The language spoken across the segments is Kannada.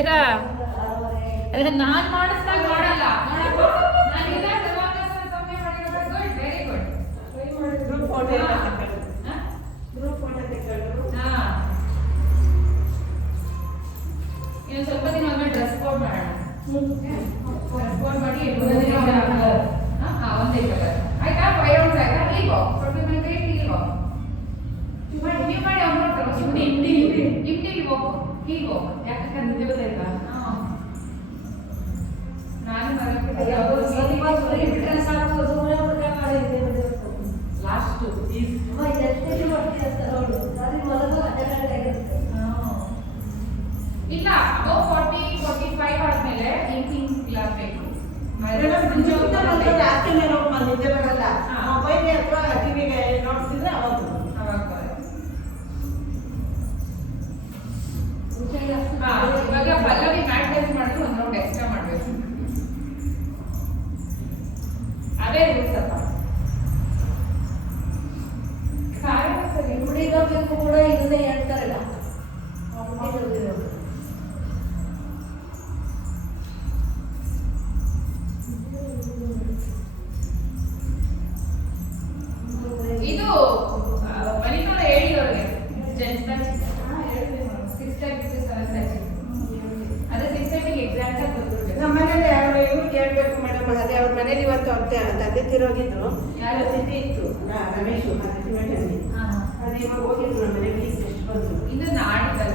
ಮಾಡ್ತಿದ್ದೀರಾ? ನಾನು ಮಾಡಿಸ್ದಾಗ ಮಾಡಲ್ಲ ನೋಡಪ್ಪ. ನಾನು ಇಲ್ಲ ಸರ್ವಾಂಗಾಸನ ಸೌಮ್ಯ ಮಾಡಿರೋದು. Good, very good. Group photo ಎಲ್ಲ ತಗೊಂಡು. ಗ್ರೂಪ್ ಫೋಟೋ ತಗೊಂಡು. ಇನ್ನು ಸ್ವಲ್ಪ ದಿನ ಆದ್ಮೇಲೆ ಡ್ರೆಸ್ ಕೋಡ್ ಮಾಡೋಣ. ಡ್ರೆಸ್ ಕೋಡ್ ಮಾಡಿ ಒಂದೇ ಕಲರ್ ಆಯ್ತಾ? 5 ರೌಂಡ್ಸ್ ಆಯ್ತಾ? ಈಗ ನೀವು ಮಾಡಿ ಅವ್ರು ನೋಡ್ತಾರೆ. ಇಂಟಿಲಿ ಹೋಗು, ಹೀಗೆ ಹೋಗು. ಯಾಕಂದ್ರೆ ನಿದ್ದೆ ಗೊತ್ತಾಯ್ತಾ? ನಾನು ಲಾಸ್ಟ್ ಇಲ್ಲ 40-45 ಆದ್ಮೇಲೆ ಇಂಕಿಂಗ್ ಕ್ಲಾಸ್ ಬೇಕು. ಜಾಸ್ತಿ ಮೇಲೆ ಹೋಗಿ ನಿದ್ದೆ ಬರಲ್ಲ. ಮೊಬೈಲ್ ಅಥವಾ ಟಿವಿಗೆ ನೋಡ್ತಿದ್ರೆ ಅವಾಗ ಇವಾಗ ಪಲ್ಲವಿ ಮ್ಯಾಟ್ ಡ್ಯಾನ್ಸ್ ಮಾಡಿದ್ರೆ ಒಂದು ರೌಂಡ್ ಎಕ್ಸ್ಟ್ರಾ ಮಾಡಬೇಕು. ಅದೇ ರೂಲ್ಸ್ ಅಪ್ಪ. ಹುಡುಗಬೇಕು ಕೂಡ ಇದನ್ನೇ ಹೇಳ್ತಾರಲ್ಲ. ಇದು ಮನಿಕೂಡ ಹೇಳಿದವ್ರಿಗೆ ಜೆಂಟ್ಸ್ ಬ್ಯಾಚ್ 6:30 ಅದೇ 6:30 ಎಕ್ಸಾಕ್ಟ್ ಆಗಿ ಬಂದ್ಬಿಡ್ಬೇಕು. ನಮ್ಮ ಮನೇಲಿ ಅವರು ಇವ್ರಿಗೆ ಹೇಳ್ಬೇಕು ಮೇಡಮ್. ಅದೇ ಅವ್ರ ಮನೇಲಿ ಇವತ್ತು ಅವ್ರ ತಂದೆ ತಿರೋಗಿದ್ರು. ಯಾರೋ ತಿಥಿ ಇತ್ತು. ರಮೇಶ್ ಅದೇ ಇವಾಗ ಹೋಗಿದ್ರು ನಮ್ಮ ಮನೆಗೆ. ಎಷ್ಟು ಬಂತು ಇನ್ನು ನಾಡಿದ್ದಲ್ಲ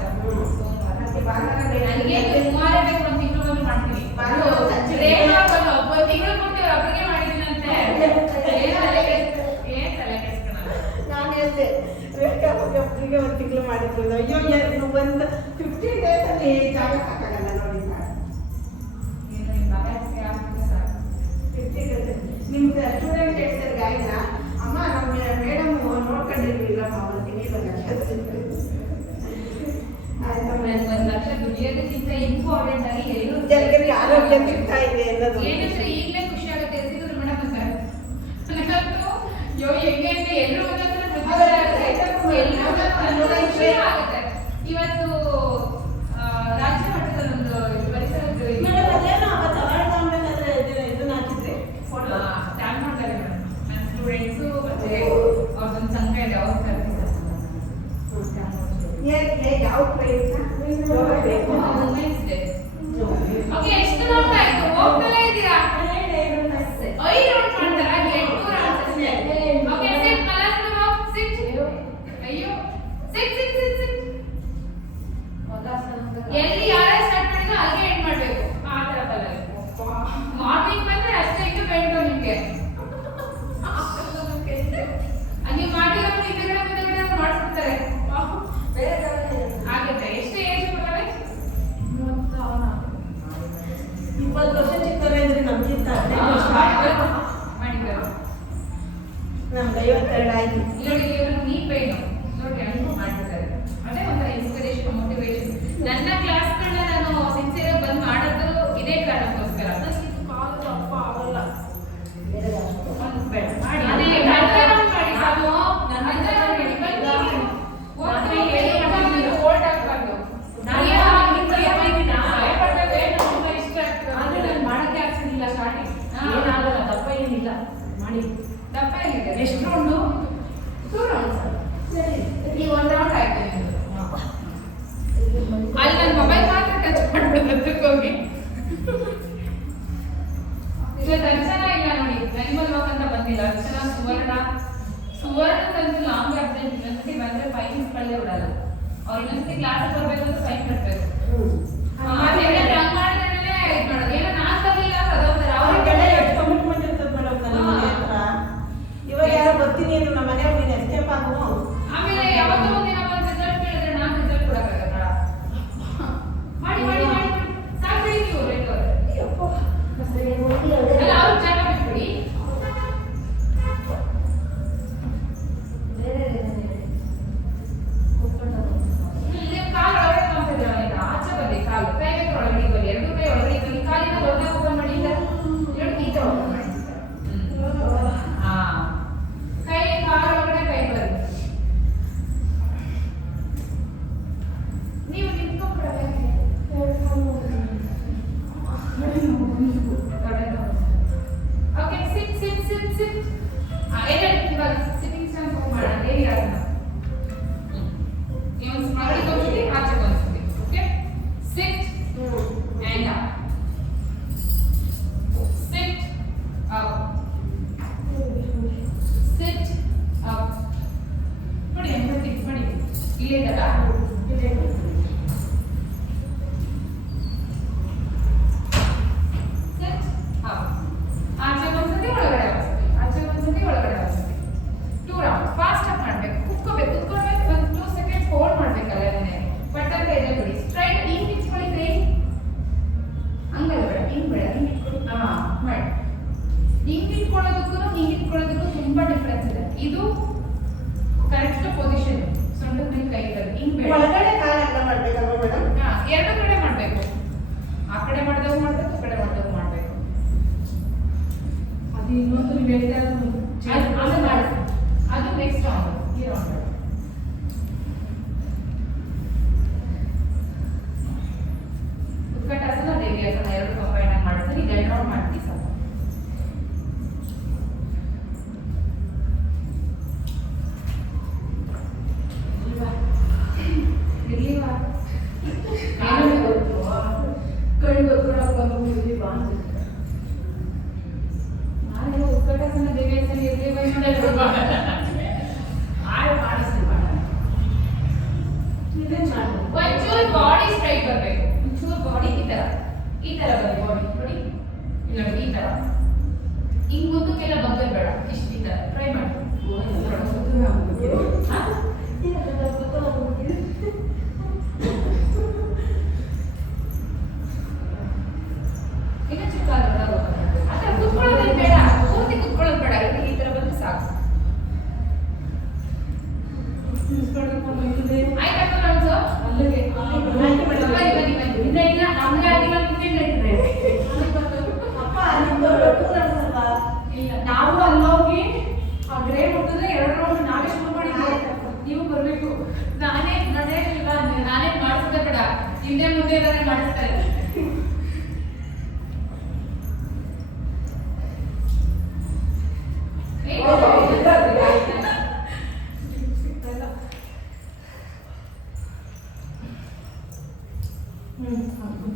ನನಗೆ ಸುಮಾರು ಬೇಕು. ಒಂದು ತಿಂಗಳು ಮಾಡ್ತೀವಿ. ಒಂದು ತಿಂಗಳು ಕೊಡ್ತೀವಿ. ಒಬ್ಬರಿಗೆ ಮಾಡಿದ್ದೀನಂತೆ. ಏನ್ ತಲೆ ಕೆಡ್ಸ್ಕೊಳಲ್ಲ. ನಾನು ಹೇಳ್ದೆ ರೇಖಾ ಒಬ್ಬರಿಗೆ ಒಂದು ತಿಂಗಳು ಮಾಡಿದ್ರು. ಅಯ್ಯೋ ಒಂದು 15 days ಅಲ್ಲಿ ಜಾಗ ಸಾಕಾಗಲ್ಲ ನೋಡಿ. ನಿಮ್ಗೆ ಸ್ಟೂಡೆಂಟ್ ಹೇಳ್ತಾರೆ ಗಾಯನ ಅಮ್ಮ ನಮ್ಮ ಮೇಡಮ್ ನೋಡ್ಕೊಂಡಿರ್ಲಿಲ್ಲ ಒಂದು ತಿಂಗಳು ಒಂದು ಲಕ್ಷ ದುಡಿಯೋದಕ್ಕಿಂತ ಇಂಪಾರ್ಟೆಂಟ್ ಆಗಿ ಎಲ್ಲರೂ ಜನರಿಗೆ ಆರೋಗ್ಯ ಸಿಗ್ತಾ ಇದೆ ಅನ್ನೋದು ಏನಂದ್ರೆ ಈಗಲೇ ಖುಷಿ ಆಗುತ್ತೆ. ಎಸಿದ್ರು ಮೇಡಮ್ ಅಂತಾರೆ ನನಗಂತೂ ಯೋ ಹೆಂಗೆ ಅಂತ ಎಲ್ಲರೂ ಖುಷಿ ಆಗುತ್ತೆ. ಇವತ್ತು ರಾಜ್ಯ ಮಟ್ಟದಲ್ಲಿ ಒಂದು ಪರಿಸರದ ಇದನ್ನ ಹಾಕಿದ್ರಿ ಸ್ಟಾರ್ಟ್ ಮಾಡ್ತಾರೆ ಮೇಡಮ್. ನನ್ನ ಸ್ಟೂಡೆಂಟ್ಸು ಮತ್ತೆ ಅವ್ರದ್ದೊಂದು ಸಂಘ ಇದೆ. ಅವ್ರ ಯಾವ ಪ್ರಯುಕ್ತ ವುಮೆನ್ಸ್ ಡೇ. ಓಕೆ, ಎಷ್ಟು ರೌಂಡ್ ಆಯ್ತು? ಹೋಗ್ತಲೇ ಇದ್ದೀರಾ? 5 ರೌಂಡ್ ಮಾಡ್ತಾರಾ? 8 ರೌಂಡ್ಸ್ ಅಷ್ಟೇ. ಓಕೆ, ಸಿಟ್ ಮಲಗ್ದು ಸಿಟ್. ಅಯ್ಯೋ ಸಿಟ್. ಎಲ್ಲಿ ಯಾರೇ ಸ್ಟಾರ್ಟ್ ಮಾಡಿದ್ರು ಅಲ್ಲಿಗೆ ಎಂಡ್ ಮಾಡಬೇಕು. ಆ ತರ ಬಲ್ಲ. ಮಾರ್ನಿಂಗ್ ಬಂದ್ರೆ ಅಷ್ಟೇ. ಇನ್ನು ಬೇಡ ನಿಮಗೆ ನೀವು ಮಾಡಿರೋ ಹಿಂದೆಗಡೆ ಮಾಡಿಸ್ಬಿಡ್ತಾರೆ. ಆಗುತ್ತೆ. ಎಷ್ಟು ಏಜ್ ಬರ್ತವೆ? 20 ವರ್ಷ ಚಿಕ್ಕವರೇ ಅಂದ್ರೆ ನಮ್ಗಿಂತ ಮಾಡಿದ್ರು. ನಮ್ಗೆ 52 ಆಯ್ತು. ನೋಡಿ ನೀ ಪೇನು ನೋಡಿ ಅನುಭವ ಮಾಡ್ತಿದ್ದಾರೆ. ಅದೇ ಒಂಥರ ಇನ್ಸ್ಪಿರೇಷನ್, ಮೋಟಿವೇಶನ್. ನನ್ನ ಕ್ಲಾಸ್ಗಳನ್ನ ನಾನು ಸಿನ್ಸಿಯರ್ ಬಂದ್ ಮಾಡೋದು ಇದೇ ಕಾರಣಕ್ಕೋಸ್ಕರ. ಅಪ್ಪ ಆಗಲ್ಲ ಬೇಡ ಮಾಡಿ. ಅದೇ ಮಾಡಿ ನಾನು ಓಲ್ಡ್ ಆಗ್ಬಾರ್ದು. ಮಾಡಕ್ಕೆ ಆಗ್ತಿರ್ಲಿಲ್ಲ ಸ್ಟಾರ್ಟಿಂಗ್. ಏನಾಗಲ್ಲ, ದಪ್ಪ ಏನಿಲ್ಲ ಮಾಡಿ. ದಪ್ಪ ಏನಿದೆ? ಎಷ್ಟು ರೌಂಡು? 2 ರೌಂಡ್ಸ್. ಈಗ 1 ರೌಂಡ್ ಆಯ್ತು. ಅಲ್ಲಿ ನನ್ನ ಮೊಬೈಲ್ ಮಾತ್ರ ಟಚ್ ಮಾಡ್ಬೇಕು ಹೋಗಿ. ಇವತ್ತು ಅರ್ಚನಾ ಇಲ್ಲ ನೋಡಿ. ಅನಿಮಲ್ ವಾಕ್ ಅಂತ ಬಂದಿಲ್ಲ. ಅರ್ಚನಾ, ಸುವರ್ಣದಂತೂ ಲಾಂಗ್ ಅಬ್ಸೆಂಟ್. ಇನ್ನೊಂದ್ಸತಿ ಬಂದ್ರೆ ಫೈನ್ ಇಸ್ಕೊಳ್ಳೇ ಬಿಡಲ್ಲ. ಅವ್ರು ಇನ್ನೊಂದ್ಸತಿ ಕ್ಲಾಸ್ ಬರ್ಬೇಕು ಅಂತ ಫೈನ್ ಕಟ್ಟಬೇಕು. ಹಂಗ್ ಮಾಡಿದ್ರೆ ಇದು ಮಾಡೋದು. ಏನೋ ನಾನ್ ಬರ್ಲಿಲ್ಲ ಅದೊಂಥರ ಅವ್ರಿಗೆಲ್ಲ ಎಷ್ಟು ಕಮಿಟ್ಮೆಂಟ್ ಇರ್ತದೆ ಮೇಡಮ್. ನನ್ನ ಮನೆ ಹತ್ರ ಇವಾಗ ಯಾರೋ ಬರ್ತೀನಿ ಅಂದ್ರೆ ನಮ್ಮ ಮನೆಯವ್ರು ನೀನು ಎಸ್ಕೇಪ್ ಆಗು. ಆಮೇಲೆ ಯಾವತ್ತೋ ಒಂದಿನ ಬಂದು ರಿಸಲ್ಟ್ ಕೇಳಿದ್ರೆ ನಾನು ರಿಸಲ್ಟ್ ಕೊಡಕ್ಕಾಗಲ್ಲ. ಮಾಡಿ ಸಾಕ್ಬಿಡಿ ನೀವು ರೇಟ್ ಅವ್ರೆ. ಅಲ್ಲ ಅವ್ರು ಜಾಗ ಬಿಟ್ಬಿಡಿ. ಕಾಲು ಒಳಗಡೆ ಕಾಣ್ತಿದ್ರೆ ಆಚೆ ಬನ್ನಿ. ಕಾಲು ಕೈ ಬೇಕು ಒಳಗಡೆ ಬನ್ನಿ. 2 ಕೈ ಒಳಗಡೆ ಬನ್ನಿ. ಕಾಲಿನ ಒಳಗಡೆ ಓಪನ್ ಮಾಡಿ. 2 ಗೀತೆ ಓಪನ್ ಮಾಡಿ. ಕೈ ಕಾಲು ಒಳಗಡೆ ಕೈ ಬನ್ನಿ. ನೀವು ನಿಂತ್ಕೊಂಡ್ಬಿಡಲ್ಲ. ನಾನು ಉತ್ಕಟಾಸನ ದೇವಿಯಾಸನ ಇರ್ಲಿ ಒಂಚೂರು ಬಾಡಿ ಸ್ಟ್ರೈಟ್ ಬರಬೇಕು. ಒಂಚೂರು ಬಾಡಿ ಈ ತರ ಬರಬೇಕು. ಬಾಡಿ ನೋಡಿ, ಇಲ್ಲ ನೋಡಿ, ಈ ತರ ಹಿಂಗ್ ಮುಂದಕ್ಕೆಲ್ಲ ಬಂದ್ರೆ ಬೇಡ. ಇಷ್ಟು ಈ ತರ ಟ್ರೈ ಮಾಡಿ. ಇನ್ನು ಚಿಕ್ಕ ಆ ಥರ ಕುತ್ಕೊಳ್ಳೋದೇ ಬೇಡ, ಪೂರ್ತಿ ಕುತ್ಕೊಳ್ಳೋದು ಬೇಡ. ಈ ತರ ಬಂದ್ರೆ ಸಾಕು. ಆಯ್ತಾ ಫ್ರೆಂಡ್ಸ್? ಅಲ್ಲಿಗೆ ನಾವು ಅಲ್ಲೋಗಿ ಆ ಗ್ರೇಡ್ ಹುಟ್ಟಿದ್ರೆ 2 ರೌಂಡ್ ನಾವೇ ಶುರು ಮಾಡಿದ್ವಿ. ನೀವು ಬರ್ಬೇಕು. ನಾನೇ ಮಾಡಿಸ್ದೆ ಬೇಡ, ಹಿಂದೆ ಮುಂದೆ ಇರೋದೇ ಮಾಡಿಸ್ತಾರೆ.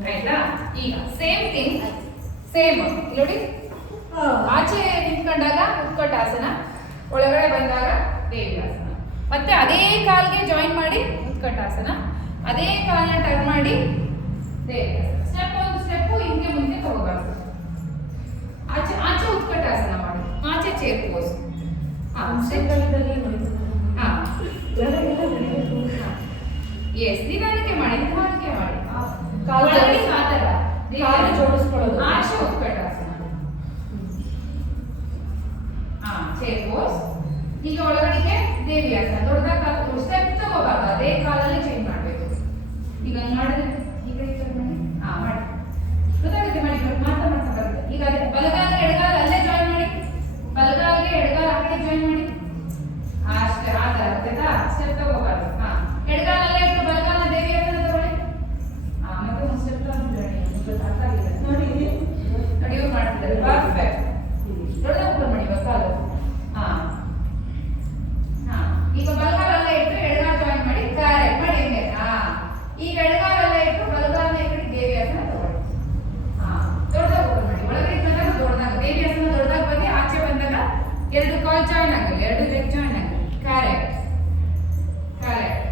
ಆಯ್ತಾ? ಈಗ ಸೇಮ್ ಥಿಂಗ್, ಸೇಮ್ ನೋಡಿ. ಆಚೆ ನಿಂತ್ಕೊಂಡಾಗ ಉತ್ಕಟಾಸನ, ಒಳಗಡೆ ಬಂದಾಗ ದೇವಿಯಾಸನ. ಮತ್ತೆ ಅದೇ ಕಾಲ್ಗೆ ಜಾಯಿನ್ ಮಾಡಿ ಉತ್ಕಟಾಸನ, ಅದೇ ಕಾಲ್ನ ಟರ್ನ್ ಮಾಡಿ ದೇವಿಯಾಸನ. ಸ್ಟೆಪ್ ಒಂದು ಸ್ಟೆಪ್ಪು ಹಿಂಗೆ ಮುಂದೆ ತಗೋಬಾರ್ದು. ಆಚೆ ಆಚೆ ಉತ್ಕಟಾಸನ ಮಾಡಿ, ಆಚೆ ಚೇರ್ ಪೋಸ್. ಎಸ್, ನಿಧಾನಕ್ಕೆ ಮಾಡಿ, ನಿಧಾನಕ್ಕೆ ಮಾಡಿ. ಕಾಲು ಜೋಡಿಸ್ಕೊಳ್ಳೋದು. ಆಚೆ ಉತ್ಕಟಾಸನ. Chair pose. ಈಗ ಒಳಗಡೆಗೆ ದೇವಿಯಾಸನ. ದೊಡ್ಡದಾಗಿ ಕಾಲು ಸ್ಟೆಪ್ ತಗೋಬಾರ್ದು, ಅದೇ ಕಾಲಲ್ಲಿ ಚೇಂಜ್ ಮಾಡಬೇಕು. ಈಗ ಮಾಡಿದ್ರೆ ಈ ಕಡೆ ಮಾಡಿ. ಮಾಡಿ ಗೊತ್ತಾಗುತ್ತೆ. ಮಾಡಿ ಮಾತಾ ಬರುತ್ತೆ. ಈಗ ಅದೇ ಬಲಗಾಲಿಗೆ ಎಡಗಾಲ ಅಲ್ಲೇ ಜಾಯಿನ್ ಮಾಡಿ, ಬಲಗಾಲಿಗೆ ಎಡಗಾಲ ಆ ಕಡೆ ಜಾಯಿನ್ ಮಾಡಿ. ಅಷ್ಟೇ, ಆ ತರ ಆಗ್ತೈತಾ? ಸ್ಟೆಪ್ ತಗೋಬಾರ್ದು. ಎಡಗಾಲಲ್ಲೇ ಇಟ್ಟು ಬಲಗಾಲ ದೇವಿಯಾಸನ ತಗೊಳ್ಳಿ. ಮತ್ತೆ ಒಂದು ಸ್ಟೆಪ್ ಅರ್ಥ ಆಗಿಲ್ಲ ನೋಡಿ. ಇವ್ರು ಮಾಡ್ತಿದ್ದಾರೆ. ಪರ್ಫೆಕ್ಟ್. ದೊಡ್ಡ ಓಪನ್ ಮಾಡಿ ಕಾಲು. ಈಗ ಬಲಗಾಲೆಲ್ಲ ಇಟ್ಟು ಎಡಗಾಲ ಜಾಯಿನ್ ಮಾಡಿ. ಕರೆಕ್ಟ್ ಮಾಡಿ. ಹಿಂಗೆ ಈಗ ಎಡಗಾಲೆಲ್ಲ ಇಟ್ಟು ಬಲಗಾಲನ ಈ ಕಡೆ ದೇವಿಯಾಸನ ತಗೊಳ್ಳಿ. ದೊಡ್ಡದಾಗ ಓಪನ್ ಮಾಡಿ. ಒಳಗಡೆ ಬಂದಾಗ ದೊಡ್ಡದಾಗ ದೇವಿಯಾಸನ ದೊಡ್ಡದಾಗ ಬಂದು ಆಚೆ ಬಂದಾಗ 2 ಕಾಲ್ ಜಾಯಿನ್ ಆಗಲಿ, 2 ಲೆಗ್ ಜಾಯಿನ್ ಆಗಲಿ. Correct correct.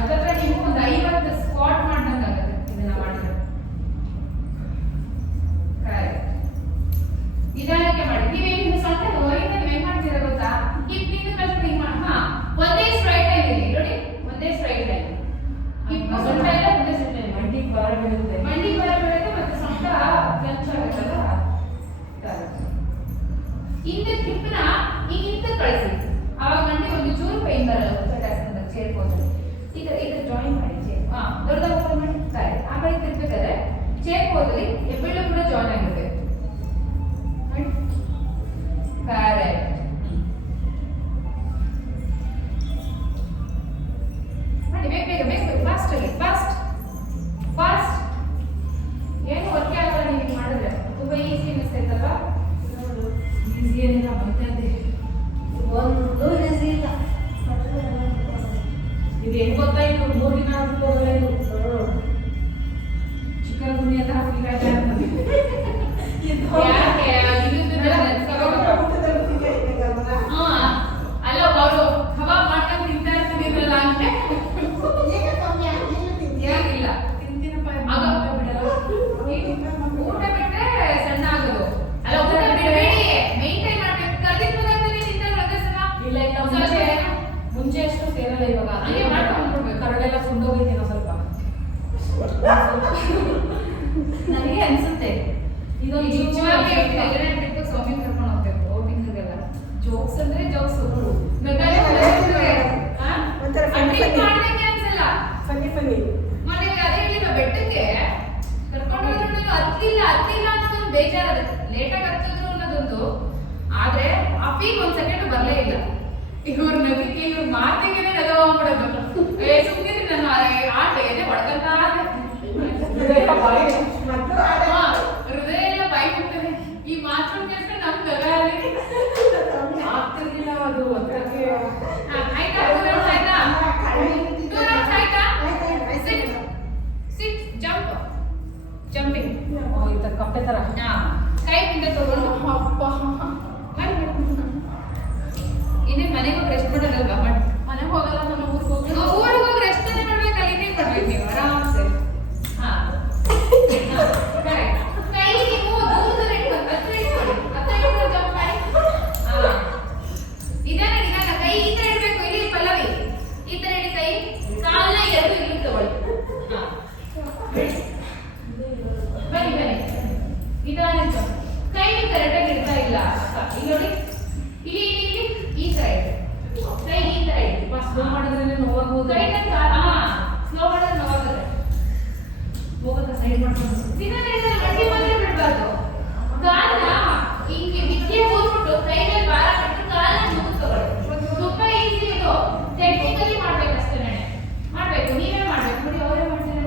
ಅದತ್ರ ನೀವು ಒಂದು 50 ಸ್ಕ್ವಾಟ್ ಮಾಡ್ದಂಗಾಗುತ್ತೆ ಇದನ್ನ ಮಾಡಿದ್ರೆ. ಕರೆಕ್ಟ್. ನಿಧಾನಕ್ಕೆ ಮಾಡಿ. ನೀವೇನು ಸಣ್ಣ ಹೊರಗಿಂದ ನೀವೇನ್ ಮಾಡ್ತೀರಾ ಗೊತ್ತಾ? ಹಿಪ್ ನಿಂದ ಕಳ್ಸ್ಬಿಡಿ. ಒಂದೇ ಸ್ಟ್ರೈಟ್ ಲೈನ್ ಇಲ್ಲಿ ನೋಡಿ, ಒಂದೇ ಸ್ಟ್ರೈಟ್ ಲೈನ್. ಹಿಪ್ ಸೊಂಟ ಎಲ್ಲ ಒಂದೇ ಸ್ಟ್ರೈಟ್ ಲೈನ್. ಮಂಡಿಗೆ ಭಾರ ಬೀಳುತ್ತೆ, ಮತ್ತೆ ಸೊಂಟ ಕ್ಲಂಚ್ ಆಗುತ್ತಲ್ಲ. ಹಿಂದೆ ಹಿಪ್ನ ಈಗ ಹಿಂದೆ ಕಳಿಸಿ. ಆವಾಗ ಮಂಡಿ ಒಂದು ಚೂರು ಪೈನ್ ಬರಲ್ಲ. ಉತ್ಕಟಾಸನದಲ್ಲಿ ಚೇರ್ ಪೋಸಲ್ಲಿ ಈಗ ಜಾಯಿನ್ ಮಾಡಿ. ಚೇರ್ ದೊಡ್ಡದಾಗ ಓಪನ್ ಮಾಡಿ. ಕರೆಕ್ಟ್. ಆ ಕಡೆ ತಿರ್ಬೇಕಾದ್ರೆ ಚೇರ್ ಪೋಸಲ್ಲಿ ಹೆಬ್ಬೆರಳು ಕೂಡ ಜಾಯಿನ್ ಆಗುತ್ತೆ. ಕರೆಕ್ಟ್. ಮಾಡಿ ಬೇಗ ಬೇಗ ಬೇಗ ಫಾಸ್ಟ್ ಆಗಿ, ಫಾಸ್ಟ್ ಫಾಸ್ಟ್. ಏನು ವರ್ಕೆ ಆಗಲ್ಲ. ನೀವು ಮಾಡಿದ್ರೆ ತುಂಬಾ ಈಸಿ ಅನಿಸ್ತೈತಲ್ವಾ? ಈಸಿ ಏನಿಲ್ಲ, ಬರ್ತಾ ಇದೆ. ಒಂದು ಈಸಿ ಇಲ್ಲ. ಇದು ಹೆಂಗ್ ಗೊತ್ತಾ? ಇದು 3 ದಿನ ಹೋಗಲ್ಲ. ಇದು ಚಿಕನ್ ಗುಣಿ ಅಂತ ಫೀಲ್ ಆಯ್ತಾ? ಅಲ್ಲ, ಅವರು ಕಬಾಬ್ ಮಾಡ್ಕೊಂಡು ತಿಂತಾ ಇರ್ತಿದ್ರಲ್ಲ ಅಂದ್ರೆ ಯಾಕಿಲ್ಲ ಊಟ ಬಿಟ್ರೆ ಸಣ್ಣ ಆಗೋದು. ಅಲ್ಲ, ಊಟ ಬಿಡಬೇಡಿ, ಮೇಂಟೈನ್ ಮಾಡ್ಬೇಕು. ಕರ್ದಿದ್ ಪದಾರ್ಥನೇ ತಿಂತಾರೆ ಅದೇ ಸಲ. ಇಲ್ಲ, ಮುಂಚೆ ಅಷ್ಟು ಸೇರಲ್ಲ ಇವಾಗ. ಹಂಗೆ ಮಾಡ್ಕೊಂಡು ಕರಳೆಲ್ಲ ಸುಂದೋಗೈತೇನೋ ಸ್ವಲ್ಪ. ನನಗೆ ಅನ್ಸುತ್ತೆ ಇದೊಂದು ನಿಜವಾಗಿ ಟ್ರಿಪ್ ಸ್ವಾಮಿ ಕರ್ಕೊಂಡು ಹೋಗ್ಬೇಕು. ಔಟಿಂಗ್ಗೆಲ್ಲ ಜೋಕ್ಸ್ ಅಂದ್ರೆ ಜೋಕ್ಸ್. ಅನ್ಸಲ್ಲ. ಮೊನ್ನೆ ಅದೇ ಹೇಳಿದ ಬೆಟ್ಟಕ್ಕೆ ಕರ್ಕೊಂಡು ಹೋದ್ರು ಹತ್ತಿಲ್ಲ ಅಂತ ಬೇಜಾರಾಗುತ್ತೆ. ಲೇಟಾಗಿ ಹತ್ತಿದ್ರು ಅನ್ನೋದೊಂದು. ಆದ್ರೆ ಆ ಪೀಕ್ 1 ಸೆಕೆಂಡ್ ಬರಲೇ ಇಲ್ಲ. ಇವ್ರ ನದಿಗೆ ಇವ್ರ ಮಾತಿಗೆ ನಗು ಹೋಗ್ಬಿಡೋದು. ಸುಮ್ಮನೆ ನನ್ನ ಆಟ ಏನೇ ಹೊಡ್ಕಂತ ಹೃದಯ ಎಲ್ಲ ಬಾಯಿ ಬಿಡ್ತಾರೆ. ಈ ಮಾತು ಕೇಳಿದ್ರೆ ನಮ್ ಗಗ ಆಗ್ತಿರ್ಲಿಲ್ಲ ಅದು. ಆಯ್ತಾ? 2 ರೌಂಡ್ಸ್ ಆಯ್ತಾ? 2 ರೌಂಡ್ಸ್ ಆಯ್ತಾ? ಸಿಟ್ ಜಂಪ್. ಜಂಪಿಂಗ್. ಕಪ್ಪೆ ತರ. ಕೈ ಮುಂದೆ ತಗೊಂಡು ಇನ್ನೇ ಮನೆಗೆ ಹೋಗಿ ರೆಸ್ಟ್ ಮಾಡೋದಲ್ವಾ? ಮನೆಗೆ ಹೋಗಲ್ಲ, ನಾನು ಊರಿಗೆ ಹೋಗಿ ಊರಿಗೆ ಹೋಗಿ ರೆಸ್ಟ್ ಮಾಡ್ಬೇಕಲ್ಲ, ಇನ್ನೇ ಮಾಡ್ಬೇಕು ನೀವು ಆರಾಮ್ಸೆ. ಕೈ ನೀವು ದೂರದಲ್ಲಿ ಇಟ್ಕೊಂಡು ಹತ್ರ ಇಟ್ಕೊಂಡು ಜಂಪ್ ಮಾಡಿ. ನಿಧಾನ ನಿಧಾನ. ಕೈ ಈ ತರ ಇಡ್ಬೇಕು. ಇಲ್ಲಿ ಪಲ್ಲವಿ ಈ ತರ ಇಡಿ. ಕೈ ಕಾಲನ್ನ ಎರಡು ಇಲ್ಲಿ ತಗೊಳ್ಳಿ. ಬನ್ನಿ ಬನ್ನಿ. ನಿಧಾನ ಜಂಪ್. ಕೈ ಕರೆಕ್ಟಾಗಿ ಇಡ್ತಾ ಇಲ್ಲ. ಇಲ್ಲಿ ನೋಡಿ, ಇಲ್ಲಿ ಇಲ್ಲಿ ಈ ತರ ಇಡಿ. ಕೈ ಈ ತರ ಇಡಿ. ಸ್ಲೋ ಮಾಡಿದ್ರೆ ನೋವಾಗೋದು. ಕೈನ ಸ್ಲೋ ಮಾಡಿದ್ರೆ ನೋವಾಗುತ್ತೆ. ಹೋಗೋದ ಸೈಡ್ ಮಾಡ್ಕೊಂಡು ನಿಧಾನ ನಿಧಾನ. ಗಟ್ಟಿ ಮಾತ್ರ ಬಿಡಬಾರ್ದು. ಕಾಲನ್ನ ಹಿಂಗೆ ಬಿದ್ದೆ ಕೂತ್ಬಿಟ್ಟು ಕೈ ಮೇಲೆ ಭಾರ ಬಿಟ್ಟು ಕಾಲನ್ನ ಮುಂದೆ ತಗೊಳ್ಳಿ. ತುಂಬಾ ಈಸಿ ಇದು. ಟೆಕ್ನಿಕಲಿ ಮಾಡ್ಬೇಕು ಅಷ್ಟೇ. ಮಾಡ್ಬೇಕು, ನೀವೇ ಮಾಡ್ಬೇಕು. ನೋಡಿ ಅವರೇ ಮಾಡ್ತಾರೆ.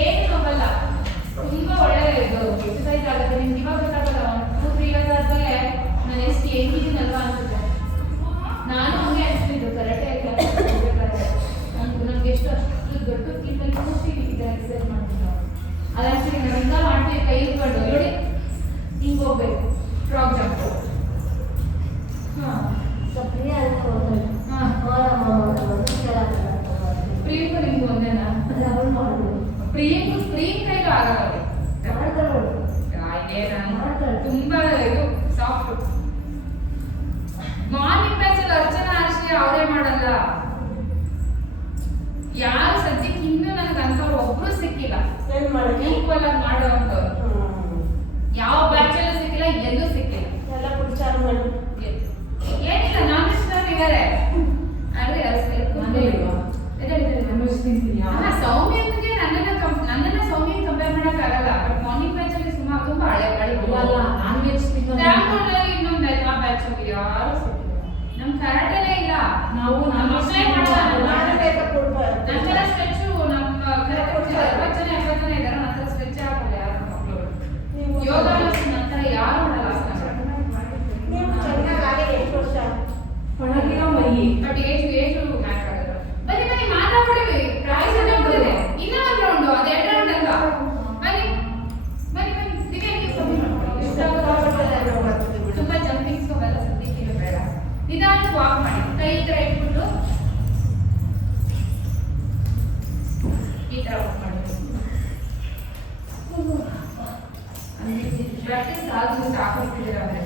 ಏನು ನೋವಲ್ಲ. ತುಂಬಾ ಒಳ್ಳೆ ಇದು ಎಕ್ಸಸೈಸ್ ಆಗುತ್ತೆ. ನಿಮ್ಗೆ ಇವಾಗ ಗೊತ್ತಾಗಲ್ಲ. 2-3 ಇಯರ್ಸ್ ಆದ್ಮೇಲೆ ನಾನು ಎಷ್ಟು ಹೆಂಗಿದ್ದೀನಲ್ವಾ ಅನ್ಸುತ್ತೆ. ನಾನು ಹಂಗೆ ಅನ್ಸ್ತಿದ್ದು ಕರೆಕ್ಟ್ ಆಗಿ ಹೋಗ್ಬೇಕಾದ್ರೆ ನಮ್ಗೆ ಎಷ್ಟು ಅಷ್ಟು ದೊಡ್ಡ ಕೀಟಲ್ಲಿ ಕೂಸಿ ಎಕ್ಸಸೈಸ್ ಮಾಡ್ತಿದ್ದೆ. ಅದು ಆಕ್ಚುಲಿ ನಾವು ಹಿಂಗ ಮಾಡ್ತೀವಿ. ಕೈ ಇಟ್ಕೊಂಡು ನೋಡಿ ಹಿಂಗೆ ಹೋಗ್ಬೇಕು. Frock jump. ಪ್ರಿಯಾಂಕ ನಿಮ್ಗೆ ಒಂದೇನಾ? ಪ್ರಿಯಾಂಕ ಕೈಲೂ ಆಗಲ್ಲ. ತುಂಬಾ ಇದು ಸಾಫ್ಟ್. ಮಾರ್ನಿಂಗ್ ಬ್ಯಾಚಲ್ಲಿ ಅರ್ಚನಾ ಅಷ್ಟೇ ಅವರೇ ಮಾಡಲ್ಲ. ಯಾರು ಸದ್ಯಕ್ಕೆ ಇನ್ನೂ ನನಗೆ ಅಂತವ್ರು ಒಬ್ರು ಸಿಕ್ಕಿಲ್ಲ ಈಕ್ವಲ್ ಆಗಿ ಮಾಡೋವಂಥವ್ರು. ಯಾವ ಬ್ಯಾಚಲ್ಲೂ ಸಿಕ್ಕಿಲ್ಲ, ಎಲ್ಲೂ ಸಿಕ್ಕಿಲ್ಲ. ಎಲ್ಲ ಕುಡಿಚಾರ ಮಾಡಿ ಏನಿಲ್ಲ, ನಾನ್ ಇದ್ದಾರೆ. ಆದ್ರೆ ಸೌಮ್ಯನಿಗೆ ನನ್ನನ್ನ ಸೌಮ್ಯ ಕಂಪೇರ್ ಮಾಡಕ್ ಆಗಲ್ಲ. ಬಟ್ ಮಾರ್ನಿಂಗ್ ಬ್ಯಾಚ್ ಅಲ್ಲಿ ಸುಮಾರು ತುಂಬಾ ಹಳೆ ನಾನ್ ವೆಜ್ ಇನ್ನೊಂದು ಆ ಬ್ಯಾಚ್ ಅಲ್ಲಿ ಯಾರು ನಮ್ ಕರಾಟೆಲೇ ಇಲ್ಲ. ನಾವು ನಾನು ನಂತರ ಸ್ಟ್ರೆಚ್ ನಮ್ಮ ಕರಾಟೆ 60 ಜನ 70 ಜನ ಇದ್ದಾರೆ. ನಂತರ ಸ್ಟ್ರೆಚ್ ಆಗಲ್ಲ ಯಾರು ಮಕ್ಕಳು. ಯೋಗ ನಂತರ ಯಾರು ಮಾಡಲ್ಲ. ನೀವು ಚೆನ್ನಾಗಿ ಆಗಿ ಎಷ್ಟು ವರ್ಷ ಒಣಗಿರೋ ಮೈ. ಬಟ್ ಏಜ್ ಮ್ಯಾಚ್ ಆಗಲ್ಲ. ಬನ್ನಿ ಬನ್ನಿ ಮಾತಾಡ್ಬಿಡಿ. ಪ್ರೈಸ್ ಎಲ್ಲ ಬಂದಿದೆ. ಇನ್ನೂ ಒಂದು ರೌಂಡ್, ಅದು 2 ರೌಂಡ್ ಅಲ್ವಾ? ಬನ್ನಿ ಬನ್ನಿ ಬನ್ನಿ. ದಿವ್ಯಾ ನೀವು ಕಮ್ಮಿ ಮಾಡ್ಕೊಳ್ಳಿ. ತುಂಬಾ ಜಂಪಿಂಗ್ಸ್ ಅವೆಲ್ಲ ಸದ್ಯಕ್ಕೆ ಬೇಡ. ನಿಧಾನ ವಾಕ್ ಮಾಡಿ. ಕೈ ಈ ತರ ಇಟ್ಬಿಟ್ಟು ಈ ತರ ವಾಕ್ ಮಾಡಿ. ಪ್ರಾಕ್ಟೀಸ್ ಆದ್ರೂ ಸಾಕಾಗ್ತಿದ್ದೀರ ಅಂದ್ರೆ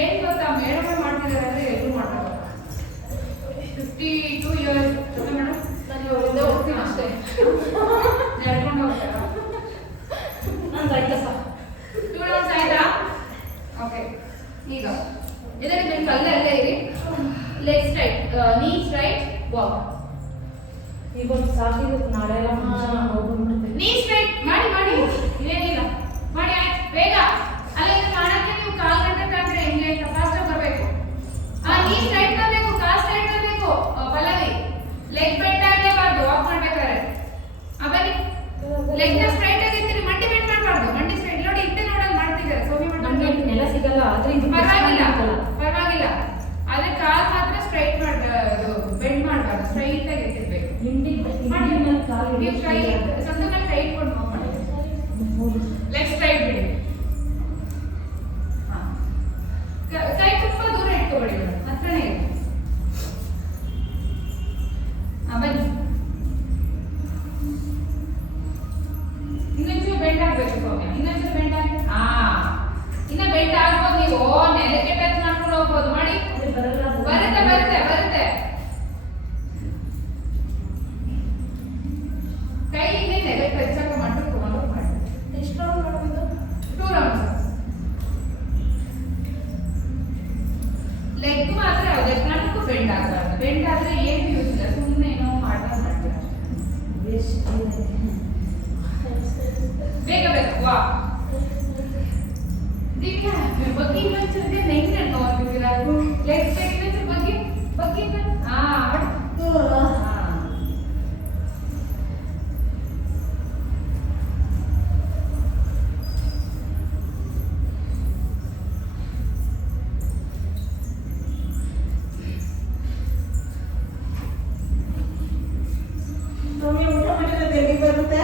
ಏನ್ ಗೊತ್ತಾ, ಮೇಡಮ್ ಮಾಡ್ತಿದ್ದಾರೆ ಅಂದ್ರೆ ಎಲ್ಲೂ ಮಾಡಲ್ಲ. 52 ಇಯರ್ಸ್ ಮೇಡಮ್. ನಾನು ಅವರಿಂದ ಹೋಗ್ತೀನಿ ಅಷ್ಟೇ. ನಡ್ಕೊಂಡು ಹೋಗ್ತಾರ. ನಾನು ರೈತ ಸಹ 2 ರೌಂಡ್ಸ್ ಆಯ್ತಾ? ಓಕೆ. ಈಗ ಇದರಲ್ಲಿ ನೀವು ಅಲ್ಲೇ ಇರಿ. ಲೆಗ್ ಸ್ಟ್ರೈಟ್, ನೀ ಸ್ಟ್ರೈಟ್, ವಾಕ್. ಇವತ್ತು ಸಾಕಿದ್ರೆ ನಾಳೆ ಎಲ್ಲ ಹೋಗ್ಬಿಡ್ತೀನಿ. ನೀ ಸ್ಟ್ರೈಟ್ ಮಾಡಿ ಮಾಡಿ. ಏನಿಲ್ಲ ಮಾಡಿ. ಆಯ್ತು ಬೇಗ. ಅಲ್ಲೇ ಮಾಡಕ್ಕೆ ನೀವು ಕಾಲ್ ಗಂಟೆ ಕಾದ್ರೆ ಹೆಂಗೆ ಅಂತ ಫಾಸ್ಟ್ ಆಗಿ ಬರಬೇಕು. ನೀ ಸ್ಟ್ರೈಟ್ ಬರಬೇಕು, ಕಾಲ್ ಸ್ಟ್ರೈಟ್ ಬರಬೇಕು. ಪಲ್ಲವಿ ಲೆಗ್ ಬೆಂಡ್ ಆಗಲೇಬಾರ್ದು ವಾಕ್ ಮಾಡ್ಬೇಕಾದ್ರೆ. ಬನ್ನಿ. ಲೆಗ್ ನ ಸ್ಟ್ರೈಟ್ ಆಗಿರ್ತೀರಿ. ಮಂಡಿ ಬೆಂಡ್ ಮಾಡಬಾರ್ದು. ಮಂಡಿ ಸ್ಟ್ರೈಟ್ ನೋಡಿ. ಇಟ್ಟೆ ನೋಡಲ್ಲಿ ಮಾಡ್ತಿದ್ದಾರೆ. ಸೌಮ್ಯ ನಮ್ಗೆ ನೆಲ ಸಿಗಲ್ಲ, ಆದ್ರೆ ಇದು ಪರವಾಗಿಲ್ಲ ಪರವಾಗಿಲ್ಲ. ಆದ್ರೆ ಕಾಲ್ ಮಾತ್ರ ಸ್ಟ್ರೈಟ್ ಮಾಡಬಾರ್ದು, ಬೆಂಡ್ ಮಾಡಬಾರ್ದು. ಸ್ಟ್ರೈಟ್ ಆಗಿ ಇಟ್ಟಿರ್ಬೇಕು. ಮೇಲೆ ಕಾಲು ನೀವು ಕೈ ಸಂತದಲ್ಲಿ ಕೈ ಇಟ್ಕೊಂಡು ಮೂವ್ ಮಾಡಿ. ಲೆಗ್ ಸ್ಟ್ರೈಟ್ ಬಿಡಿ. ಕೈ ತುಂಬಾ ದೂರ ಇಟ್ಕೊಬೇಡಿ, ಹತ್ರನೇ ಇದೆ. ಬನ್ನಿ. ಇನ್ನೊಂಚೂರು ಬೆಂಡ್ ಆಗ್ಬೇಕು ಸೌಮ್ಯ. ಇನ್ನೊಂಚೂರು ಬೆಂಡ್ ಆಗಿ. ಇನ್ನ ಬೆಂಡ್ ಆಗ್ಬೋದು. ನೀವು ನೆಲಕ್ಕೆ ಟಚ್ ಮಾಡ್ಕೊಂಡು ಹೋಗ್ಬೋದು. ಮಾಡಿ. ಬರುತ್ತೆ ಬರುತ್ತೆ ಬರುತ್ತೆ. ಕೈ ಇಲ್ಲಿ ನೆಲಕ್ಕೆ ಟಚ್ ಆಗಿ ಮಾಡ್ಕೊಂಡು ತಗೊಂಡು ಮಾಡಿ. ಎಷ್ಟು ರೌಂಡ್ ಮಾಡೋದು? 2 ರೌಂಡ್ಸ್. ಲೆಗ್ ಮಾತ್ರ ಯಾವುದೇ ಕಾರಣಕ್ಕೂ ಬೆಂಡ್ ಆಗಬಾರ್ದು. ಬೆಂಡ್ ಆದ್ರೆ ಏನು ಯೂಸ್ ಇಲ್ಲ. ಸುಮ್ಮನೆ ಏನೋ ಮಾಡ್ತಾರೆ. ಬೇಗ ಬೇಗ ವಾ. ದಿವ್ಯಾ ಬಗ್ಗೆ ಇನ್ನೊಂಚೂರು ಹೆಂಗೆ ನಡ್ಕೊಂಡ್ಬಿಟ್ಟಿದ್ದೀರಾ? ಲೆಗ್ ಸ್ಟ್ರೈಟ್ ಇನ್ನೊಂಚೂರು ಬಗ್ಗೆ ಬಗ್ಗೆ ಸೌಮ್ಯ ಊಟ ಮಾಡಿದ್ರೆ ಎಲ್ಲಿ ಬರುತ್ತೆ?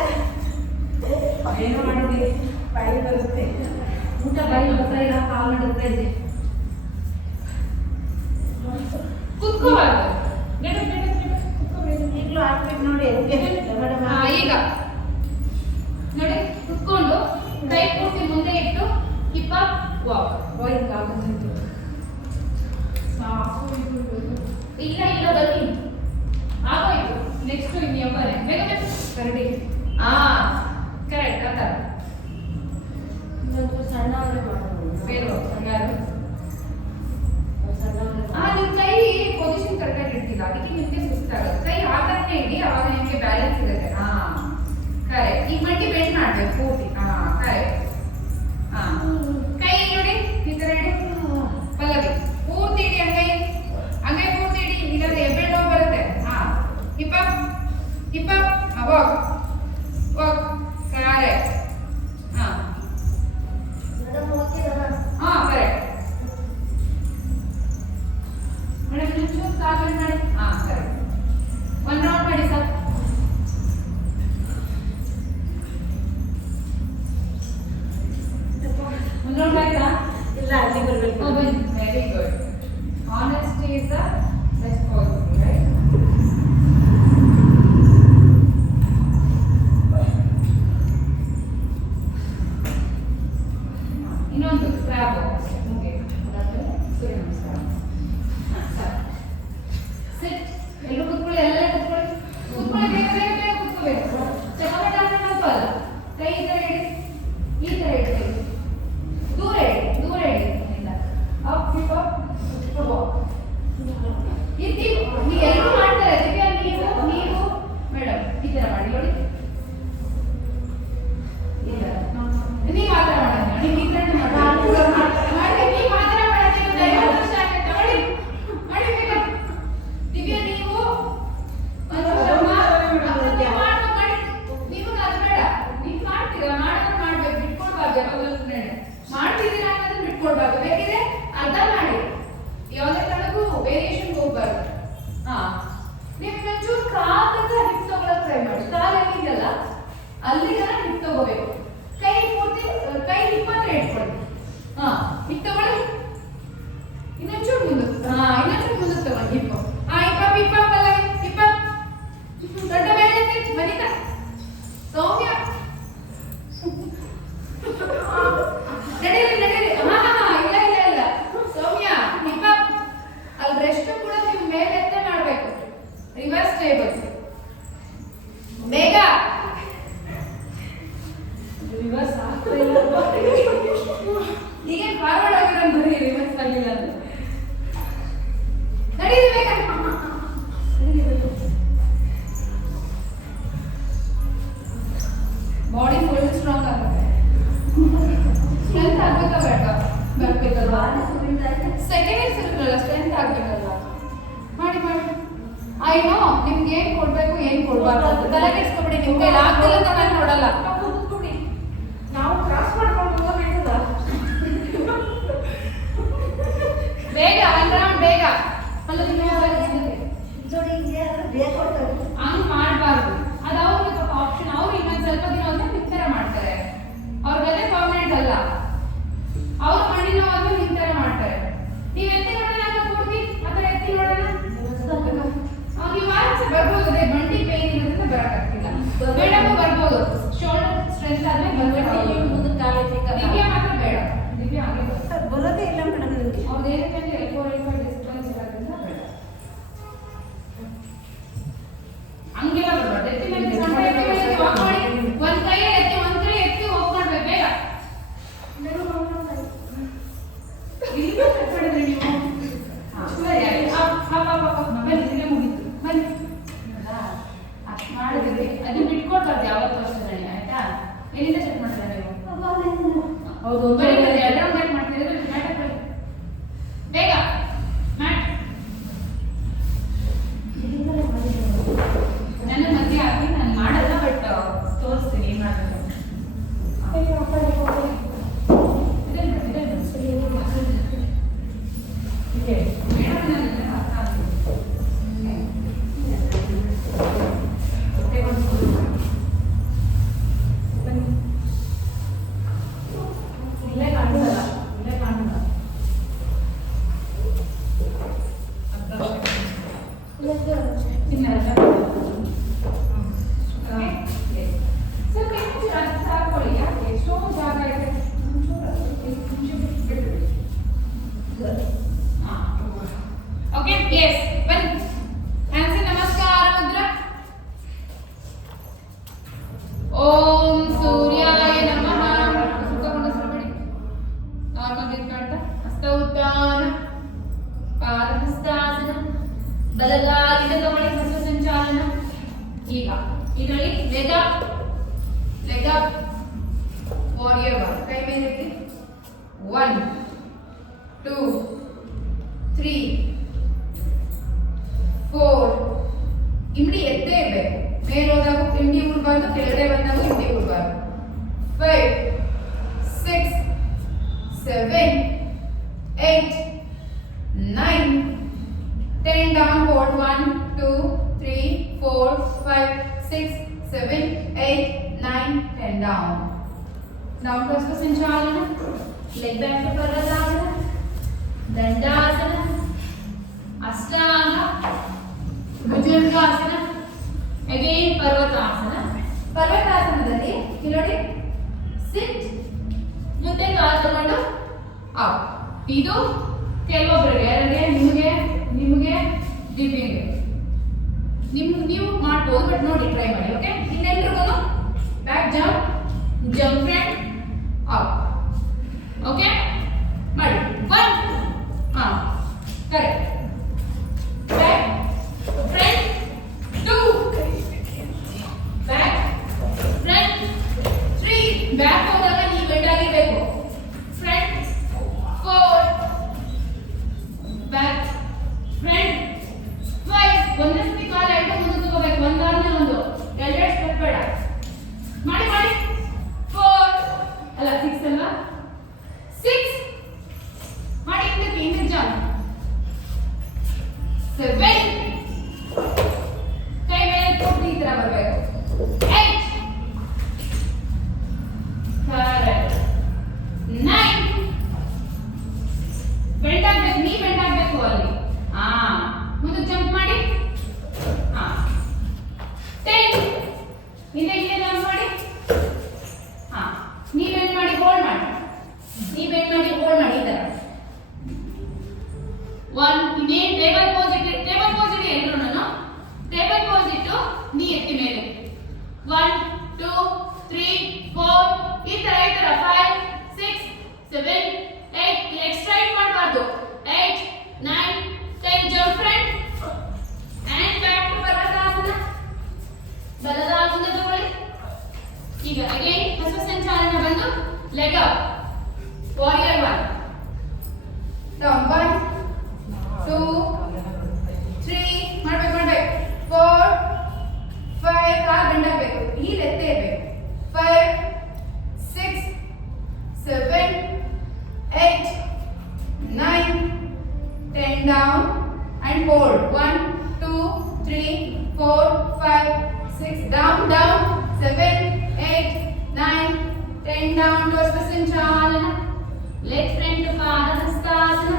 ಏನೋ ಮಾಡಿದ್ವಿ. ಬಾಯಿ ಬರುತ್ತೆ. ಊಟ ಬಾಯಿ ಬರ್ತಾ ಇಲ್ಲ, ಕಾಲು ನಡುತ್ತಾ ಇದೆ. ಕುತ್ಕೋಬಾರ್ದು. ಈಗಲೂ ಹಾಕ್ಬೇಕು ನೋಡಿ ಹೆಂಗೆ ಮೇಡಮ್. ಈಗ ನೋಡಿ ಕುತ್ಕೊಂಡು ಕೈ ಪೂರ್ತಿ ಮುಂದೆ ಇಟ್ಟು ಹಿಪ್ ಅಪ್ ವಾಕ್. ಗೋಯಿಂಗ್ ಆಗುತ್ತೆ. ಇಲ್ಲ ಇಲ್ಲ ಬನ್ನಿ ಆಗೋಯ್ತು. ನೆಕ್ಸ್ಟ್ ಇನ್ನೊಬ್ಬರೇ ಬೇಗ ಬೇಗ ಕರಡಿ. ಕರೆಕ್ಟ್ ಆ ಥರ ಇನ್ನೊಂದು ಸಣ್ಣ ಒಳ್ಳೆ ಮಾಡೋದು. ಬೇರೆ ಯಾರು ಸಣ್ಣ ಒಳ್ಳೆ ನಿಮ್ಮ ಕೈ ಪೊಸಿಷನ್ ಕರೆಕ್ಟಾಗಿ ಇಡ್ತಿಲ್ಲ, ಅದಕ್ಕೆ ನಿಮಗೆ ಸುಸ್ತಾಗುತ್ತೆ. ಕೈ ಆ ಥರನೇ ಇಡಿ, ಅವಾಗ ನಿಮಗೆ ಬ್ಯಾಲೆನ್ಸ್ ಇರುತ್ತೆ. ಕರೆಕ್ಟ್. ಈಗ ಮಂಡಿ ಬೆಂಡ್ ಮಾಡಬೇಕು ಪೂರ್ತಿ. ಕರೆಕ್ಟ್. ಕೈ ನೋಡಿ ಈ ಥರ ಇಡಿ. ಪಲ್ಲವಿ ಪೂರ್ತಿ ಇಡಿ, ಅಂಗೈ ಅಂಗೈ ಪೂರ್ತಿ ಇಡಿ, ಇಲ್ಲಾಂದ್ರೆ ಎಬ್ಬೆಂಡ್ ಹೋಗಿ ಬರುತ್ತೆ. Hip up hip up walk walk. Correct. Madam ಓಕೆನಾ? ಕರೆಕ್ಟ್. ಮೇಡಮ್ ಚೂರು ಕಾಲು ಮಾಡಿ. ಕರೆಕ್ಟ್. ಒಂದು ರೌಂಡ್ ಮಾಡಿ ಸರ್. ಒಂದು ರೌಂಡ್ ಆಯ್ತಾ? ಇಲ್ಲ ಅಲ್ಲಿ ಬರಬೇಕು. Very good. Honesty is the best policy, right? ಇನ್ನೊಂದು ಕ್ರ್ಯಾಬ್ ಓಕೆ. ಸೂರ್ಯ ನಮಸ್ಕಾರ. ಸಿಟ್. ಎಲ್ಲರೂ ಕೂತ್ಕೊಳ್ಳಿ, ಎಲ್ಲರೂ ಕೂತ್ಕೊಳ್ಳಿ. ಕೂತ್ಕೊಳ್ಳಿ, ಬೇಗ ಬೇಗ ಬೇಗ ಕೂತ್ಕೋಬೇಕು. ಚಪಾತಿ ಹಾಕಬೇಕು ಅಲ್ಲ. ಕೈ ಈ ಥರ ಇಡಿ, ಈ ಥರ ಇಡಿ. ದೂರ ಇಡಿ, ದೂರ ಇಡಿ. Up hip up walk. ನೀವು ಎಲ್ಲರೂ ಮಾಡ್ತಾರೆ. ದಿವ್ಯಾ ನೀವು ಮೇಡಮ್ ಈ ಥರ ಮಾಡಿ ನೋಡಿ. ನೀವು ಆ ಥರ ಮಾಡೋದು, ನೀವು ಈ ಥರ ಮಾಡಿ. ನೀವು ಆ ಥರ ಮಾಡೋದು 50 ವರ್ಷ ಆಗುತ್ತೆ. ಮಾಡಿ ಮಾಡಿ ಬೇಗ. ದಿವ್ಯಾ ನೀವು ನೀವು ಅದು ಬೇಡ. ನೀವು ಮಾಡ್ತೀರಾ, ಮಾಡೋದು ಮಾಡ್ಬೇಕು, ಬಿಟ್ಕೊಡ್ಬಾರ್ದು. ಯಾವಾಗಲೂ ಮಾಡ್ತಿದ್ದೀರಾ ಅನ್ನೋದನ್ನ ಬಿಟ್ಕೊಡ್ಬಾರ್ದು. ಬೇಕಿದ್ರೆ ಅರ್ಧ ಮಾಡಿ, ಯಾವುದೇ ಕಾರಣಕ್ಕೂ ವೇರಿಯೇಷನ್ ಹೋಗ್ಬಾರ್ದು. ನೀವು ಒಂಚೂರು ಕಾಲ್ ತನಕ ಹಿಪ್ ತಗೊಳಕ್ ಟ್ರೈ ಮಾಡಿ. ಕಾಲ್ ಎಲ್ಲಿದೆಯಲ್ಲ ಅಲ್ಲಿಗೆ ಹಿಪ್ ತಗೋಬೇಕು. ಕೈ ಪೂರ್ತಿ ಕೈ ಹಿಪ್ ಹತ್ರ ಇಟ್ಕೊಳ್ಳಿ. ಹಿಪ್ ತಗೊಳ್ಳಿ. ಇನ್ನೊಂಚೂರು ಮುಂದಕ್ಕೆ. ಇನ್ನೊಂಚೂರು ಮುಂದಕ್ಕೆ ತಗೊಳ್ಳಿ hip. Hip up hip up ಅಲ್ಲ, ಹಿಪ್ ಅಪ್. ದೊಡ್ಡ ಮೇಲೆ ಎತ್ತಿ ಬನ್ನಿತಾ ಸೌಮ್ಯ. ನಡೀರಿ ನಡೀರಿ. ಇಲ್ಲ ಇಲ್ಲ ಇಲ್ಲ ಸೌಮ್ಯ ಹಿಪ್ ಅಪ್. ಅಲ್ಲಿ ರೆಸ್ಟ್ ಕೂಡ ನೀವು ಮೇಲೆ ಎತ್ತೆ ಮಾಡಬೇಕು. ರಿವರ್ಸ್ ಟೇಬಲ್ ಬೇಗ. ರಿವರ್ಸ್ ಆಗ್ತಾ ಇಲ್ಲ. ಈಗ ಫಾರ್ವರ್ಡ್ ಆಗಿರೋ ಬರೀ ರಿವರ್ಸ್ ಆಗಿಲ್ಲ ಅಂತ. ನಡೀರಿ ಬೇಗ. ಬಾಡಿ ಫುಲ್ ಸ್ಟ್ರಾಂಗ್ ಆಗುತ್ತೆ. ಸ್ಟ್ರೆಂತ್ ಆಗ್ಬೇಕಾ ಬೇಡ? ಬರ್ಬೇಕಲ್ವಾ? ಸೆಕೆಂಡ್ ಇರ್ಸಿರಲ್ಲ, ಸ್ಟ್ರೆಂತ್ ಆಗ್ಬೇಕಲ್ಲ. ಮಾಡಿ ಮಾಡಿ. ನೋ ನಿಮ್ಗೆ ಏನ್ ಕೊಡ್ಬೇಕು ಏನ್ ಕೊಡ್ಬಾರ್ದು ಅಂತ ತಲೆ ಕೆಡಿಸ್ಕೊಬಿಡಿ. ನಿಮ್ ಕೈಲಿ ಆಗ್ತಿಲ್ಲ ಅಂತ ನಾನು ನೋಡಲ್ಲ. ನಾವು ಕ್ರಾಸ್ ಮಾಡ್ಕೊಂಡು ಹೋಗೋದಿಲ್ಲ. ಬೇಗ ಒಂದು ರೌಂಡ್ ಬೇಗ. ಅಲ್ಲ ನೋಡಿ ಹಿಂಗೆ ಬೇಕು ಅಂತಾರೆ. ಹಂಗ್ ಮಾಡಬಾರ್ದು. ಅದು ಅವ್ರಿಗೆ ಸ್ವಲ್ಪ ಆಪ್ಷನ್. ಅವ್ರು ಇನ್ನೊಂದು ಸ್ವಲ್ಪ ದಿನ ಹೋದ್ರೆ ನಿಂತರ ಮಾಡ್ತಾರೆ. ಅವ್ರಿಗದೇ ಪರ್ಮನೆಂಟ್ ಅಲ್ಲ. ಅವ್ರ ಮಣ್ಣಿನ ಹೋದ್ರೆ ನಿಂತರ ಮಾಡ್ತಾರೆ. ನೀವ್ ಎತ್ತಿ ನೋಡೋಣ ಅಂತ ಪೂರ್ತಿ ಆ ಥರ ಎತ್ತಿ ನೋಡೋಣ. ನೀವು ಆರಾಮ್ಸೆ ಬರ್ಬೋದು. ಅದೇ ಮಂಡಿ ಪೇನ್ ಇರೋದ್ರಿಂದ ಬರೋಕ್ಕಾಗ್ತಿಲ್ಲ. ಮೇಡಮ್ ಬರ್ಬೋದು. ಶೋಲ್ಡರ್ ಸ್ಟ್ರೆಂತ್ ಆದ್ಮೇಲೆ ಬರ್ಬೇಕು. ಮುಂದೆ ಕಾಲು ಎತ್ತಿ ದಿವ್ಯಾ ಮಾತ್ರ ಬೇಡ. ದಿವ್ಯಾ ಹಂಗೆ ಬರ್ತಾರೆ. ಬರೋದೇ ಇಲ್ಲ ಮೇಡಮ್ ನನಗೆ. ಅವ್ರದ್ದು ಏನಕ್ಕೆ L4 L5 ಡಿಸ್ಟೆನ್ಸ್ ಇರೋದ್ರಿಂದ ಬೇಡ. ಹಂಗೆಲ್ಲ ಬರ್ಬಾರ್ದು. ಎತ್ತಿ ಮೇಲೆ ಸಣ್ಣ ಎತ್ತಿ ವಾಕ್ ಮಾಡಿ. ಒಂದ್ ಕೈಯಲ್ಲಿ ಎತ್ತಿ ಒಂದ್ ಕೈ ಎತ್ತಿ ವಾಕ್ ಮಾಡ್ಬೇಕು ಬೇಗ. ಇಲ್ಲಿ ಕಟ್ಬಿಡಿದ್ರಿ ನೀವು. ಬನ್ನಿ ಇಲ್ಲೇ ಮುಗೀತು. ಬನ್ನಿ ಮಾಡಿದ್ರಿ. ಅದನ್ನ ಬಿಟ್ಕೊಡ್ಬಾರ್ದು ಯಾವತ್ತೂ ಅಷ್ಟೇ. ಆಯ್ತಾ? ಎಲ್ಲಿಂದ ಚೆಕ್ ಮಾಡ್ತೀರಾ ನೀವು? ಹೌದು. ಬರೀ ಎರಡು ರೌಂಡ್ ಚೆಕ್ ಮಾಡ್ತೀರಾ? ಮ್ಯಾಟ್ ಹಾಕೊಳ್ಳಿ ಬೇಗ. ಮ್ಯಾಟ್ ನನ್ನ ಮಧ್ಯೆ ಹಾಕಿ. ನಾನು ಮಾಡಲ್ಲ, ಬಟ್ ತೋರಿಸ್ತೀನಿ ಏನು ಮಾಡಬೇಕು. ಮೇಡಮ್ ನಾನು ಅರ್ಥ ಆಗ್ತೀನಿ. ಈಗ ಇದರಲ್ಲಿ ಲೆಗ್ ಅಪ್ ವಾರಿಯರ್ 1 ಕೈ ಮೇಲೆ ಇಡಿ 1 2 3 4 ಇಮ್ಡಿ ಎತ್ತೇ ಇರಬೇಕು ಮೇಲೆ ಹೋದಾಗ ಇಂಡಿ ಉಳ್ಬಾರ್ದು ಕೆಳಗಡೆ ಬಂದಾಗ ಇಂಡಿ ಉಳ್ಬಾರ್ದು 5 6 7 8 9 10 down hold 1 2 3 4 5 6 7 8 9 10 down to Sanchalanam leg back to Paradasana Dandasana Ashtanga Bhujangasana again Parvatasana Parvatasanadalli ನೋಡಿ sit ಮುಂದೆ ಕಾಲು ತಗೊಂಡು ಅಪ್ ಇದು ಕೆಲವೊಬ್ಬರಿಗೆ ಯಾರಿಗೆ ನಿಮಗೆ ದೀಪಿಗೆ ನೀವು ಮಾಡ್ಬೋದು ಬಟ್ ನೋಡಿ ಟ್ರೈ ಮಾಡಿ ಓಕೆ ಇನ್ನೆಲ್ಲರಿಗೂ back jump front up okay ಮಾಡಿ 1 correct back front 2 back front 3 back ಹೋದಾಗ ನೀವು ಬೆಂಡ್ ಆಗಿರಬೇಕು ಫ್ರಂಟ್ 4 ಬ್ಯಾಕ್ ಫ್ರಂಟ್ 5 ಒಂದೇ ಸತಿ ಕಾಲು ಎರಡು ಮುಂದೆ ತಗೋಬೇಕು ಒಂದಾದ್ಮೇಲೆ ಒಂದು ಎರಡೆರಡು ಸ್ಟೆಪ್ ಬೇಡ ಮಾಡಿ 4 ಅಲ್ಲ 6 ಅಲ್ವಾ 6 ಮಾಡಿ ಹಿಂದೆ ಜಂಪ್ 7 ಕೈ ಮೇಲೆ ಕೊಟ್ಟು ಈ ತರ ಬರಬೇಕು 8 ಕರೆಕ್ಟ್ 9 ಬೆಂಡ್ ಆಗಬೇಕು ನೀ ಬೆಂಡ್ ಆಗಬೇಕು ಅಲ್ಲಿ ಮುಂದೆ ಜಂಪ್ ಮಾಡಿ 10 ಹಿಂದೆ ಜಂಪ್ ಮಾಡಿ ನೀ ಬೆಂಡ್ ಮಾಡಿ ಹೋಲ್ಡ್ ಮಾಡಿ ಈ ತರ 1 ಇದೇ ಟೇಬಲ್ ಪೋಸ್ ಇಡಿ ಎಲ್ಲರೂ ನಾನು ಟೇಬಲ್ ಪೋಸ್ ಇಟ್ಟು ನೀ ಎತ್ತಿ ಮೇಲೆ 1 2 3 4 ಈ ತರ 5 6 7 8 ಎಕ್ಸ್ಟ್ರೈಟ್ ಮಾಡಬಾರ್ದು 8 9 10 jump front and back to ಪರ್ವತಾಸನ ಬಲದ ಮುಂದೆ ತಗೊಳ್ಳಿ ಈಗ ಅಗೈನ್ ಹಸ್ತ ಸಂಚಾಲನ ಬಂದು ಲೆಗ್ ಅಪ್ ವಾರಿಯರ್ 1 ಡೌನ್ 1 2 3 ಮಾಡಬೇಕು 4 5 ಕಾಲು ಬೆಂಡ್ ಆಗಬೇಕು ಹೀಲ್ ಎತ್ತೇ ಇರಬೇಕು 5 6 7 8 9 10 down and hold 1 2 3 4 5 6 down 7 8 9 10 down to Sanchalanam leg front to Padahastasana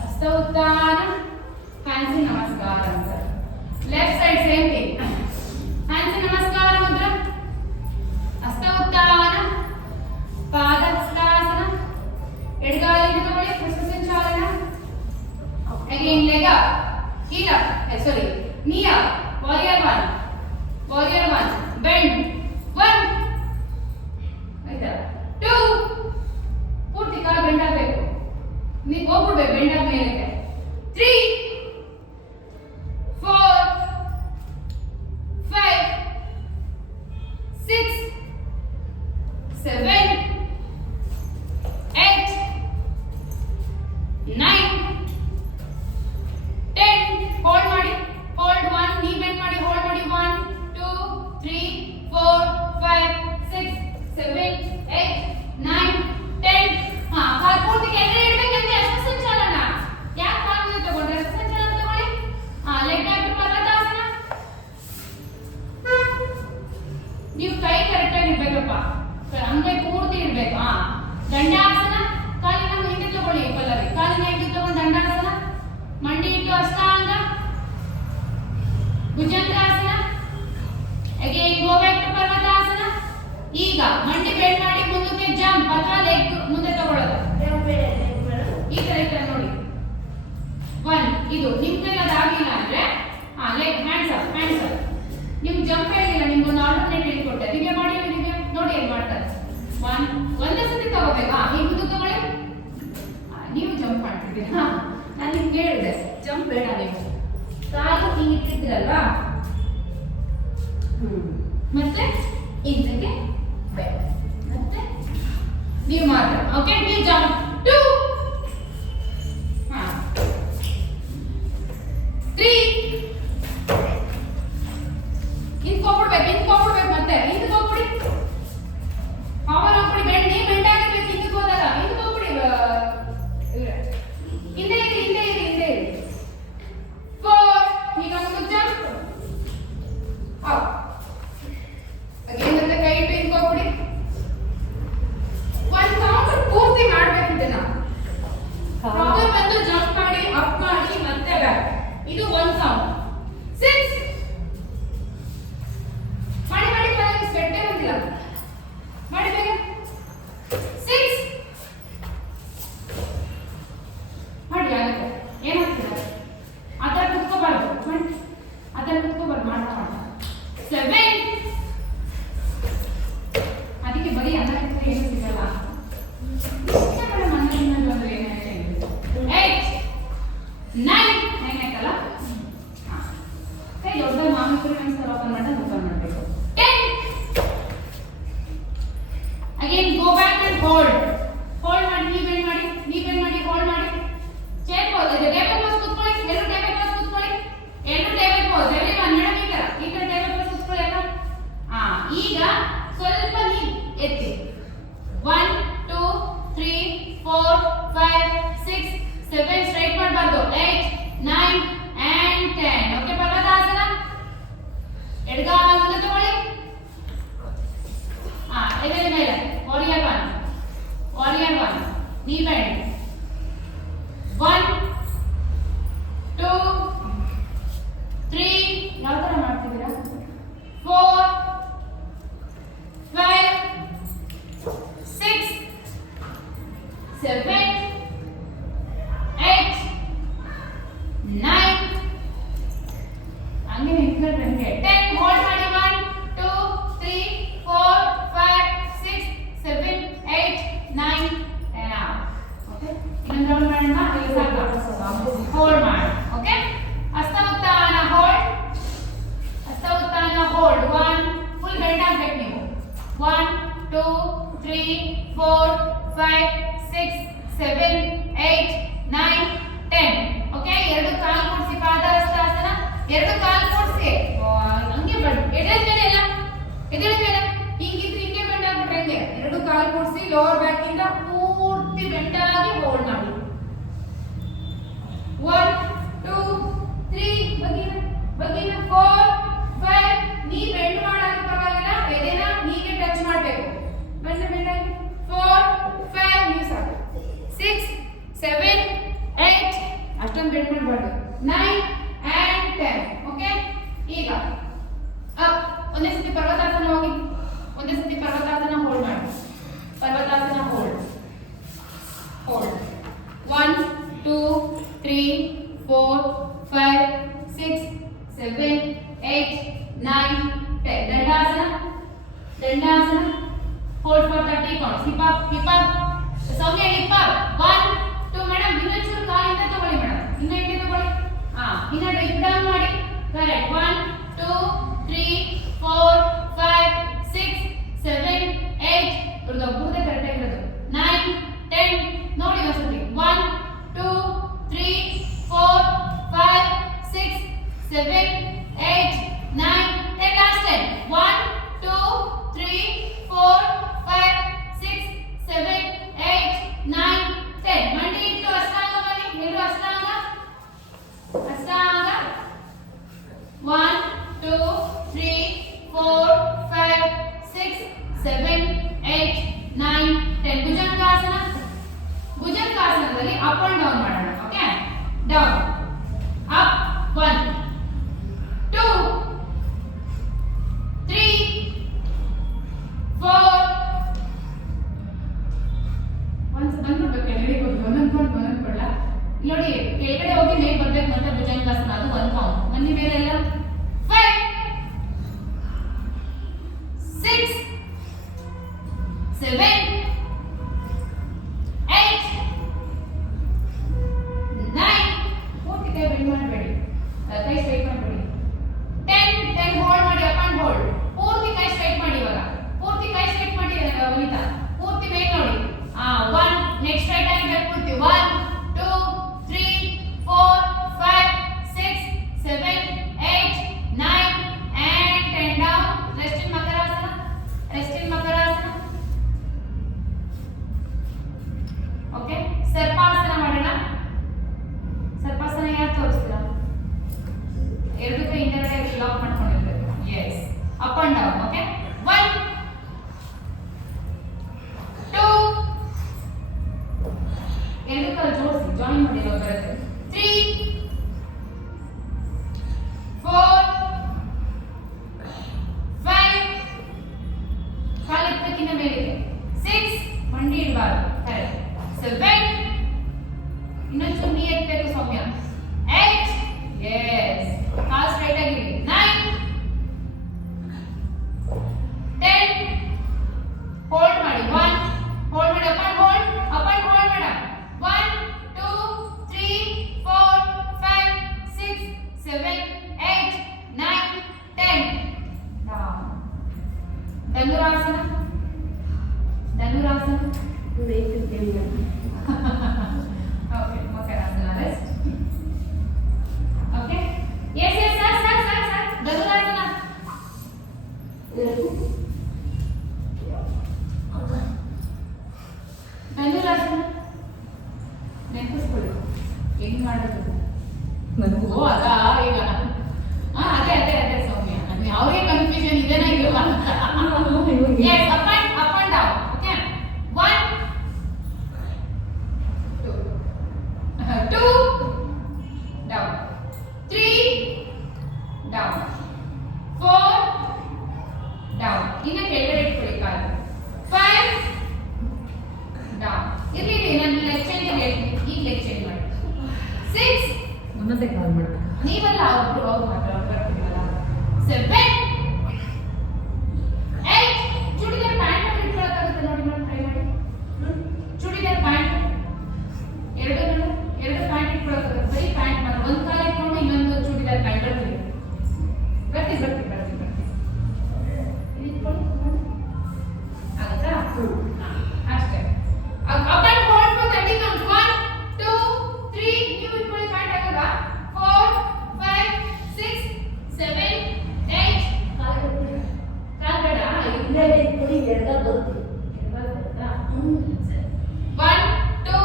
Hasta Uttana Hands in Namaskaram sir left side same thing hands in Namaskaram mudra Hasta Uttana Padahastasana ಎಡಗಾಲಿನ ತಗೊಳ್ಳಿ ಹಸ್ತ ಸಂಚಾಲನ again leg up heel up sorry knee up warrior 1 bend 1 ಆಯ್ತಾ 2 ಪೂರ್ತಿ ಕಾಲು ಬೆಂಡ್ ಆಗಬೇಕು ನೀವು ಹೋಗ್ಬಿಡ್ಬೇಕು ಬೆಂಡ್ ಆದ ಮೇಲೆ 3 4 5 6 7 8 9 10 ಹೋಲ್ಡ್ ಮಾಡಿ ಹೋಲ್ಡ್ 1 ನೀ ಬೆಂಡ್ ಮಾಡಿ ಹೋಲ್ಡ್ ಮಾಡಿ 1 2 3 4 5 6 7 8 9 10 ಕಾಲು ಪೂರ್ತಿ ಕೆಳಗಡೆ ಇಡಬೇಕಂದ್ರೆ ಹಸ್ತ ಸಂಚಾಲನ ಯಾಕೆ ಕಾಲು ಮುಂದೆ ತಗೊಂಡ್ರೆ ಹಸ್ತ ಸಂಚಾಲನ ತಗೊಳ್ಳಿ ಲೆಗ್ ಬ್ಯಾಕ್ ಟು ಪರ್ವತಾಸನ ನೀವು ಕೈ ಕರೆಕ್ಟ್ ಆಗಿ ಇರಬೇಕಪ್ಪ ಅಂಗೈ ಪೂರ್ತಿ ಇರಬೇಕು ದಂಡಾಸನ ಕಾಲಿನ ಹಿಂದೆ ತಗೊಳ್ಳಿ ಪಲ್ಲವಿ ಕಾಲಿನ ಹಿಂದೆ ತಗೊಂಡು ದಂಡಾಸನ ಮಂಡಿ ಇಟ್ಟು ಅಷ್ಟಾಂಗ ಭುಜಂಗಾಸನ ಅಗೇನ್ ಗೋ ಬ್ಯಾಕ್ ಟು ಪರ್ವತಾಸನ ಈಗ ಮಂಡಿ ಬೆಂಡ್ ಮಾಡಿ ಮುಂದಕ್ಕೆ ಜಂಪ್ ಅಥವಾ ಲೆಗ್ ಮುಂದೆ ತಗೊಳ್ಳೋದು ಈ ತರ ನೋಡಿ 1 ಇದು ನಿಮ್ಮ ಕೈಯಲ್ಲಿ ಆಗಿಲ್ಲ ಅಂದ್ರೆ ಲೆಗ್ ಹ್ಯಾಂಡ್ಸ್ ಅಪ್ ನಿಮ್ ಜಂಪ್ ಹೇಳಿಲ್ಲ ನಿಮ್ಗೆ ಒಂದು ಆಲ್ಟರ್ನೇಟ್ ಹೇಳಿಕೊಟ್ಟೆ ದಿವ್ಯ ಮಾಡಿ ದಿವ್ಯ ನೋಡಿ ಏನ್ ಮಾಡ್ತಾರೆ 1 ಒಂದೇ ಸತಿ ತಗೋಬೇಕಾ ನೀವು ಮುಂದೆ ತಗೊಳ್ಳಿ ನೀವು ಜಂಪ್ ಮಾಡ್ತಿದ್ದೀರಾ ನಾನು ನಿಮ್ಗೆ ಹೇಳಿದೆ ಜಂಪ್ ಬೇಡ ನೀವು ಕಾಲು ಹಿಂಗೆ ಇಟ್ಟಿದ್ರಲ್ವಾ ಮತ್ತೆ ಹಿಂದಕ್ಕೆ ಬೆಂಡ್, ಮತ್ತೆ ನೀವು ಮಾತ್ರ. ಓಕೆ, ನೀವು ಜಂಪ್ 2 3 ಹಿಂದ್ಕೋಗ್ಬಿಡ್ಬೇಕು ಮತ್ತೆ ಹಿಂದಕ್ಕೆ ಹೋಗ್ಬಿಡಿ. ಪವರ್ ಹೋಗ್ಬಿಡಿ, ಬೆಂಡ್ ಆಗಿರ್ಬೇಕು. ಹಿಂದಕ್ಕೆ ಹೋದಾಗ ಹಿಂದಕ್ಕೆ ಹೋಗ್ಬಿಡಿ. ಹಿಂದೆ ಇರಿ 4 ಈಗ ಒಂದು ಜಂಪ್ ಅಪ್ ಅಗೇನ್ ಮತ್ತೆ ಕೈ ಇಟ್ಟು ಹಿಂದ್ಕೋಗ್ಬಿಡಿ. ಒಂದು ಕೌಂಟ್ ಪೂರ್ತಿ ಮಾಡ್ಬೇಕು ಇದನ್ನ. ಪವರ್ ಬಂದು ಜಂಪ್ ಮಾಡಿ ಅಪ್ ಮಾಡಿ ಮತ್ತೆ ಬ್ಯಾಕ್. ಇದು ಒಂದು ಕೌಂಟ್. 6 ಮಾಡಿ ಸ್ವೆಟ್ಟೇ ಬಂದಿಲ್ಲ. ಮಾಡಿ ಬೇಗ 6 ಮಾಡಿ. ಆಗುತ್ತೆ, ಏನಾಗ್ತದೆ ಆ ಥರ ಕುತ್ಕೋಬಾರ್ದು. ಮಾಡಿ ಆ ಥರ ಕುತ್ಕೋಬಾರ್ದು, ಮಾಡ್ತಾ 7 ಅದಕ್ಕೆ ಬರೀ ಅನ್ನ ತಿಂದ್ರೆ ಏನು ಸಿಗಲ್ಲ. ಮೇಡಮ್ ಅನ್ನ ತಿನ್ನೋದು ಅಂದ್ರೆ ಏನು ಹೇಳ್ತಾ 8 9 ಆಯ್ತಲ್ಲ. ಕೈ ದೊಡ್ಡ ಮಾಮಿಕರು ಅನ್ಸ್ತಾರೆ, ಓಪನ್ ಮಾಡಬೇಕು. 10 again go back and hold ಮಾಡಿ. ನೀ ಬೆಂಡ್ ಮಾಡಿ ಹೋಲ್ಡ್ ಮಾಡಿ. ಚೇರ್ ಪೋಸ್ ಇದೆ. ಟೇಬಲ್ ಪೋಸ್ ಕೂತ್ಕೊಳ್ಳಿ. ಎಲ್ಲರೂ ಟೇಬಲ್ ಪೋಸ್ ಕೂತ್ಕೊಳ್ಳಿ. ಎಲ್ಲರೂ ಟೇಬಲ್ ಪೋಸ್. ಎವ್ರಿವನ್ ಮೇಡಮ್ ಈಗ ಟೇಬಲ್ ಪೋಸ್ ಕೂತ್ಕೊಳ್ಳಿ ಎಲ್ಲ. ಈಗ ಸ್ವಲ್ಪ ನೀ ಎತ್ತಿ. 1 2 3 4 5 6 7 ಸ್ಟ್ರೈಟ್ ಮಾಡಬಾರ್ದು. 8 9 and 10. ಓಕೆ, ಪರ್ವತಾಸನ. ಎಡಗಾಲ ಮುಂದೆ ತಗೊಳ್ಳಿ. ಇದರ ಮೇಲೆ ವಾರಿಯರ್ 1 ನೀ ಬೆಂಡ್. 1 2 3 ಯಾವ ತರ ಮಾಡ್ತಿದ್ದೀರಾ? 4 5 6 7 8 9 ಹಂಗೆ ನಿಂತ್ಕೊಂಡ್ರೆ ಹಂಗೆ 10 ಹೋಲ್ಡ್ ಮಾಡಿ. 1 2 3 4 5 6 7 8 9 10. ಓಕೆ, ಇನ್ನೊಂದು ರೌಂಡ್ ಮಾಡೋಣ. ಇಲ್ಲಿ ಸಾಕು, ಹೋಲ್ಡ್ ಮಾಡಿ. ಓಕೆ, ಹಸ್ತೋತ್ಥಾನ ಹೋಲ್ಡ್. 1 ಫುಲ್ ಬೆಂಡ್ ಆಗ್ಬೇಕು ನೀವು. 1 2 3 4 5 6 7 8 9 10. ಓಕೆ, ಎರಡು ಕಾಲು ಕೂಡಿಸಿ ಪಾದಹಸ್ತಾಸನ. ಎರಡು ಕಾಲು ಕೂಡಿಸಿ ಹಂಗೆ ಬಡ್ ಎಡೆದ ಮೇಲೆ ಎಲ್ಲ ಎದ್ದೇಳ ಮೇಲೆ ಹಿಂಗಿದ್ರೆ ಹಿಂಗೆ ಬೆಂಡ್ ಆಗ್ಬಿಟ್ರೆ ಹಂಗೆ. ಎರಡು ಕಾಲು ಕೂಡಿಸಿ ಲೋವರ್ ಬ್ಯಾಕ್ ಇಂದ ಪೂರ್ತಿ ಬೆಂಡ್ ಆಗಿ ಹೋಲ್ಡ್ ಮಾಡಿ. 1 2 3 ಬಗ್ಗಿನ 4 5 ನೀ ಬೆಂಡ್ ಮಾಡೋದು ಪರವಾಗಿಲ್ಲ, ಎದೆನ ಹೀಗೆ ಟಚ್ ಮಾಡಬೇಕು. ಬೆಂಡ್ ಆಗಿ 4 5 ನೀವು ಸಾಕು. 6 7 8 ಅಷ್ಟೊಂದು ಬೆಂಡ್ ಮಾಡಬಾರ್ದು. 9 and 10. ಓಕೆ, ಈಗ ಅಪ್. ಒಂದೇ ಸತಿ ಪರ್ವತಾಸನ ಹೋಗಿ. ಒಂದೇ ಸತಿ ಪರ್ವತಾಸನ ಹೋಲ್ಡ್ ಮಾಡಿ. ಪರ್ವತಾಸನ ಹೋಲ್ಡ್ 1 2 3 4 5 6 7 8 9 10. ದಂಡಾಸನ hold for 30 counts. Hip up Soumya hip up. 1 2 madam ಇನ್ನೊಂಚೂರು ಕಾಲಿಂದ ತಗೊಳ್ಳಿ ಮೇಡಮ್. ಇನ್ನ ಹಿಂದೆ ತಗೊಳ್ಳಿ. ಇನ್ನ ಹಿಪ್ ಡೌನ್ ಮಾಡಿ. ಕರೆಕ್ಟ್. 1 2 3 4 5 6 7 8 ಒಬ್ಬರದೇ ಕರೆಕ್ಟ್ ಆಗಿರೋದು. 9 10 ನೋಡಿ ಒಂದ್ಸತಿ. 1 2 3 4 5 6 7 8 9 10. Last time. 1 2 3 4 5 6 7 8 9 10. ಮಂಡಿ ಇಟ್ಟು ಅಷ್ಟಾಂಗ ಬನ್ನಿ. ಎಲ್ಲರೂ ಅಷ್ಟಾಂಗ 1 ಅದಕ್ಕಿಂತ ಮೇಲಿಗೆ 6 ಮಂಡಿ ಇಡಬಾರ್ದು ಕರೆಕ್ಟ್ 7 ಇನ್ನೊಂದು ಚುಮ್ಮಿ ಎತ್ತಬೇಕು ಸೌಮ್ಯ 8 yes ಕಾಲ್ ಸ್ಟ್ರೈಟ್ ಆಗಿರಿ 9 10 ಹೋಲ್ಡ್ ಮಾಡಿ 1 ಹೋಲ್ಡ್ ಮಾಡಿ up and hold madam 1 2 3 4 5 6 7 8 9 10 down ಧನುರಾಸನ okay ಮಕರಾಸನ rest okay yes sir ಧನುರಾಸನ ಧನುರಾಸನ ನೆನಪಿಸ್ಕೊಳ್ಳಿ ಹೆಂಗ್ ಮಾಡೋದು ಓ ಅದಾ ಈಗ ಅದೇ ಸೌಮ್ಯ ಅವ್ರಿಗೆ ಕನ್ಫ್ಯೂಷನ್ ಇದೆನಾ ಇಲ್ವಾ yes up and down okay 1 2 down 3 down 4 down ಇನ್ನ ಕೆಳಗಡೆ ಇಟ್ಕೊಳ್ಳಿ ಕಾಲು 5 down ಇರ್ಲಿ ನಾನು ಲೆಗ್ ಚೇಂಜ್ ಹೇಳ್ತೀನಿ ಈಗ ಲೆಗ್ ಚೇಂಜ್ ಮಾಡಿ 6 ಒಂದೊಂದೇ ಕಾಲ್ ಮಾಡ್ಬೇಕು ನೀವಲ್ಲ ಅವ್ರು ಮಾತ್ರ ಬರ್ತಿರಲ್ಲ 7 8 ಚೂಡಿದಾರ್ ಪ್ಯಾಂಟ್ ಇಟ್ಕೊಳ್ಳೋಕ್ಕಾಗುತ್ತೆ ನೋಡಿ ಮಾಡಿ ಟ್ರೈ ಮಾಡಿ ಚೂಡಿದಾರ್ ಪ್ಯಾಂಟ್ ಎರಡು ಪ್ಯಾಂಟ್ ಇಟ್ಕೊಳ್ಳೋಕ್ಕಾಗುತ್ತೆ ಬರೀ ಪ್ಯಾಂಟ್ ಮಾತ್ರ ಒಂದು ಕಾಲು ಇಟ್ಕೊಂಡು ಇನ್ನೊಂದು ಚೂಡಿದಾರ್ ಪ್ಯಾಂಟ್ ಬರ್ತೀನಿ ಆಗುತ್ತಾ ಅಷ್ಟೇ up and hold for 30 count 1 2 3 ನೀವು ಇಟ್ಕೊಳ್ಳಿ ಪ್ಯಾಂಟ್ ಆಗಲ್ವಾ 4 5 6 7 8 ಕಾಲ್ ಬೇಡ ಇಲ್ಲೇ ಇಟ್ಕೊಳ್ಳಿ ಎರಡ ಬರ್ತೀವಿ 1 2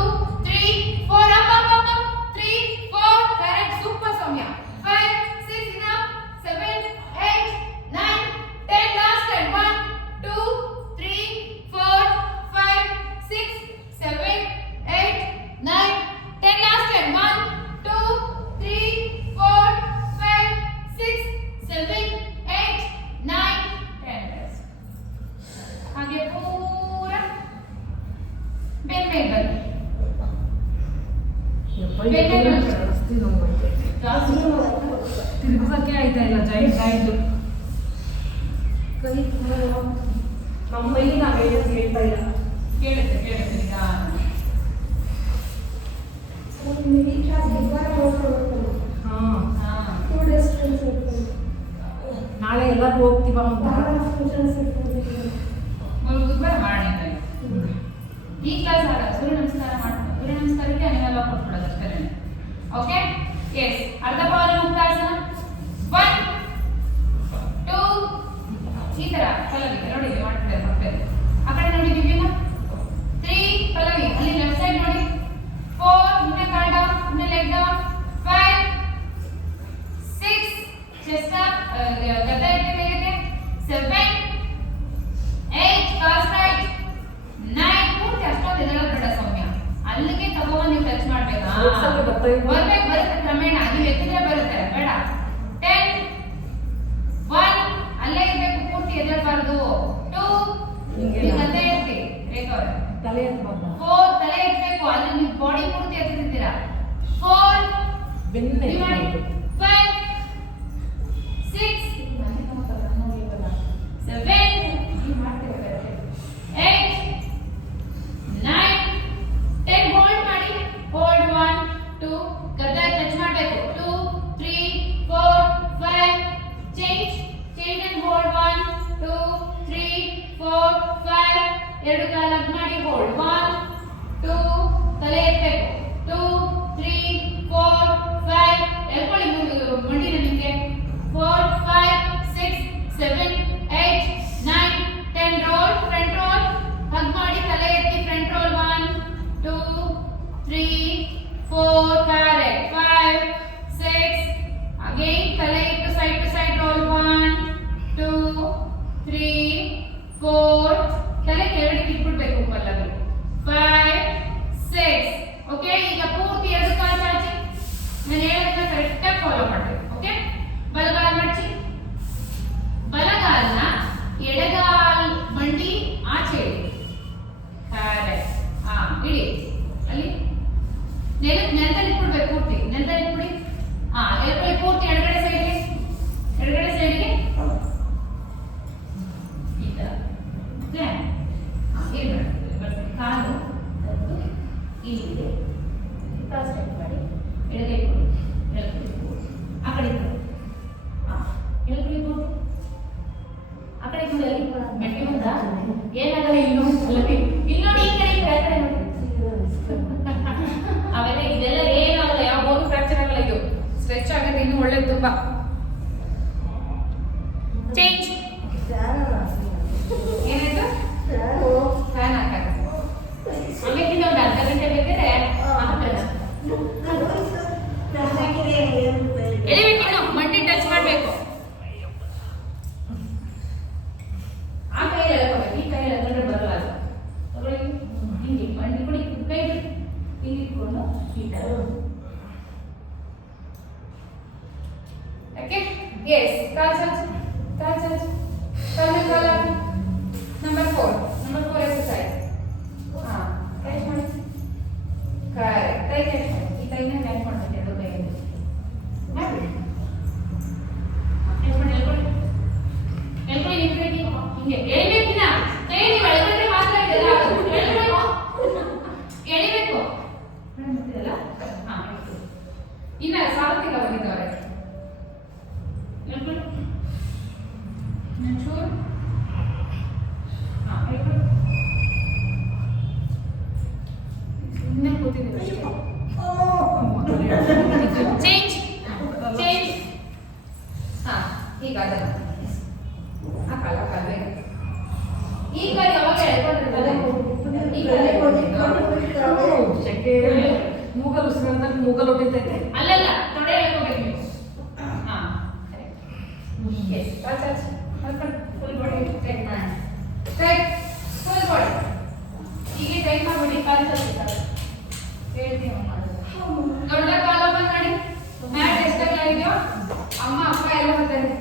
3 4 up 3 4 correct super Soumya 5 6 enough 7 8 9 10 last time 1 2 3 4 5 6 7 8 9 10 last time 1 2 3 4 5 6 7 8 9 10 rest ಹಾಗೆ ಪೂರ ಬೇಗ ಬನ್ನಿ ತಿರುಗಿಸಕ್ಕೆ ಆಯ್ತಾ ಇಲ್ಲ ಜಾಯಿಂಟ್ ಆಯ್ತು ಕೈ ನಮ್ಮ ಮೈಲಿ ನಾವು ಹೇಳೋದು ಹೇಳ್ತಾ ಇಲ್ಲ ಕೇಳುತ್ತೆ ಈಗ ಹಾ ಹಾ ನಾಳೆ ಎಲ್ಲರೂ ಹೋಗ್ತೀವ ಅಂತ ಗುರುವಾರ ಮಾಡೋಣ ಈ ಕ್ಲಾಸ್ ಆಗ ಸೂರ್ಯ ನಮಸ್ಕಾರ ಮಾಡ್ಕೊಂಡು ಸೂರ್ಯ ನಮಸ್ಕಾರಕ್ಕೆ ಅನಿವಾರ್ಯ ಕೊಟ್ಬಿಡೋದು ಅಷ್ಟೇ ಓಕೆ ಎಸ್ ಅರ್ಧ ಪವನ ಮುಕ್ತಾಸನ 1 2 ಈ ತರ ಪಲ್ಲವಿ ನೋಡಿ ಮಾಡ್ತಿದ್ದಾರೆ ಮಕ್ಕಳು ಆ ಕಡೆ ನೋಡಿ ದಿವ್ಯನ 3 ಪಲ್ಲವಿ ಅಲ್ಲಿ ಲೆಫ್ಟ್ ಸೈಡ್ ನೋಡಿ 4 ಇನ್ನೇ ಕಾಲ್ ಡೌನ್ ಇನ್ನೇ ಲೆಗ್ ಡೌನ್ 5 6 ಚೆಸ್ಟ್ ಅಪ್ ಗದ್ದೆ ಇಟ್ಟು ಮೇಲಿಗೆ 7 8 ಕಾಲ್ ರೈಟ್ 9 ಪೂರ್ತಿ ಅಷ್ಟೊಂದು ಎದಳೋದು ಬೇಡ ಸೌಮ್ಯ ಅಲ್ಲಿಗೆ ತಗೊಂಡು ನೀವು ಟಚ್ ಮಾಡ್ಬೇಕಾ ಬರುತ್ತೆ ಕ್ರಮೇಣ ನೀವು ಎತ್ತಿದ್ರೆ ಬರುತ್ತೆ ಬೇಡ 10 1 ಅಲ್ಲೇ ಇರ್ಬೇಕು ಪೂರ್ತಿ ಎದಳಬಾರ್ದು 2 ನೀವು ಗದ್ದೆ ಎತ್ತಿ ರೇಖಾವ್ರೆ ತಲೆ ಎತ್ತಬಾರ್ದು 4 ತಲೆ ಎತ್ತಬೇಕು ಅಲ್ಲಿ ನೀವು ಬಾಡಿ ಪೂರ್ತಿ ಎತ್ತಿರ್ತೀರಾ 4 ಬೆನ್ನೆ ನೀವು ಮಾಡಿ 5 6 7 ನೀವು ಮಾಡ್ತಿರ್ತಾರೆ 8 9 10 ಹೋಲ್ಡ್ ಮಾಡಿ ಹೋಲ್ಡ್ 1 2 ಗದ್ದೆ ಟಚ್ ಮಾಡಬೇಕು 2 3 4 5 ಚೇಂಜ್ ಅಂಡ್ ಹೋಲ್ಡ್ 1 2 3 4 5 ಎರಡು ಕಾಲ ಅಪ್ ಮಾಡಿ ಹೋಲ್ಡ್ 1 2 ತಲೆ ಎತ್ತಬೇಕು 2 3 4 5 ಎಳ್ಕೊಳ್ಳಿ ಮಂಡಿನ ನಿಮಗೆ 4 5 6 7 8 9 10 ರೋಲ್ ಫ್ರಂಟ್ ರೋಲ್ ಹಗ್ ಮಾಡಿ ತಲೆ ಎತ್ತಿ ಫ್ರಂಟ್ ರೋಲ್ 1 2 3 4 correct 5 6 again ತಲೆ ಇಟ್ಟು ಸೈಡ್ ರೋಲ್ 1 2 3 4 ತಲೆ ಕೆಳಗೆ ಇಟ್ಬಿಡ್ಬೇಕು ಪಲ್ಲವಿ 5 6 ಓಕೆ ಈಗ ಪೂರ್ತಿ ಎರಡು ಕಾಲು ಚಾಚಿ ನಾನು ಹೇಳೋದನ್ನ ಕರೆಕ್ಟ್ ಆಗಿ ಫಾಲೋ ಮಾಡಬೇಕು ಓಕೆ ಬಲಗಾಲ ಮಡಚಿ ಆ ಕಡೆ ನೋಡಿ ಅಲ್ಲಿ ಮೆಟ್ಟಿ ಮುಂದ ಏನಾಗಲ್ಲ ಇನ್ನು ಅಲ್ಲೇ ಇಲ್ಲಿ ನೋಡಿ ಈ ಕಡೆ ನೋಡಿ ಅವೆಲ್ಲ ಇದೆಲ್ಲ ಏನಾಗಲ್ಲ ಯಾವ ಬೋನು ಫ್ರಾಕ್ಚರ್ ಆಗಲ್ಲ ಇದು ಸ್ಟ್ರೆಚ್ ಆಗುತ್ತೆ ಇನ್ನು ಒಳ್ಳೇದು ತುಂಬಾ ಚೇಂಜ್ ಏನಾಯ್ತು ಫ್ಯಾನ್ ಹಾಕಾಗ ಆಮೇಲೆ ಒಂದು ಅರ್ಧ ಗಂಟೆ ಬೇಕಾದ್ರೆ ಎಳಿಬೇಕಿನ್ನು ಮಂಡಿ ಟಚ್ ಮಾಡಬೇಕು ಆ ಕೈಯಲ್ಲಿ ಎಳ್ಕೋಬೇಕು ಈ ಕೈಯಲ್ಲಿ ಎಳ್ಕೊಂಡ್ರೆ ಬರಲ್ಲ ಅದು ತಗೊಳ್ಳಿ ಹಿಂಗೆ ಮಂಡಿ ಕೊಡಿ ಕೈ ಇಲ್ಲಿ ಇಟ್ಕೊಂಡು ಈ ಥರ ಓಕೆ ಎಸ್ ಕಾಲ್ ಚಾಚ್ ಕಾಲ್ ನಂಬರ್ 4 ಎಕ್ಸರ್ಸೈಸ್ ಹಾ ಕ್ಯಾಚ್ ಮಾಡಿ ಕರೆಕ್ಟ್ ಕೈ ಕ್ಯಾಚ್ ಮಾಡಿ ಈ ಕೈನ ಕ್ಯಾಚ್ ಮಾಡಬೇಕು ಎರಡು ಕೈಯಲ್ಲಿ ಮಾಡಿ ಕ್ಯಾಚ್ ಮಾಡಿ ಎಳ್ಕೊಳ್ಳಿ ಹಿಂಗೆ ಎಳಿಬೇಕಿನ ಕೈ ನೀವು ಎಳ್ಕೊಂಡ್ರೆ ಮಾತ್ರ ಇದೆಲ್ಲ ಎಳಿಬೇಕು ಮಾಡ್ತಿರಲ್ಲ ಹಾ ಇನ್ನ ಸಾಲತ್ತಿಲ್ಲ ಬಂದಿದ್ದವರೆ ಎಳ್ಕೊಳ್ಳಿ ಚೂರು ಹಾ ಎಳ್ಕೊಳ್ಳಿ ಸುಮ್ಮನೆ ಕೂತಿದ್ದೀವಿ ಅಷ್ಟೇ ಚೇಂಜ್ ಹಾ ಈಗ ಅದಲ್ಲ ಆ ಕಾಲ ಈ ಕಾಲ ಯಾವಾಗ ಎಳ್ಕೊಂಡಿರ್ತದೆ ಈ ಕಾಲ ಮೂಗಲ್ ಉಸಿರಾದಾಗ ಮೂಗಲ್ ಹೊಟ್ಟಿತೈತೆ ಅಲ್ಲಲ್ಲ ತೊಡೆ ಎಳ್ಕೋಬೇಕು ನೀವು ಹಾ yes touch full body tight ಮಾಡಿ ಟೈಟ್ ಫುಲ್ ಬಾಡಿ ಈಗ ಟೈಟ್ ಮಾಡ್ಬಿಡಿ ಕಾಲು ಚಾಚ್ ಹೇಳ್ತೀನಿ ದೊಡ್ಡ ಕಾಲು ಓಪನ್ ಮಾಡಿ ಮ್ಯಾಟ್ ಎಷ್ಟಾಗಲ್ಲ ಇದೆಯೋ ಅಮ್ಮ ಅಪ್ಪ ಎಲ್ಲ ಬರ್ತಾರೆ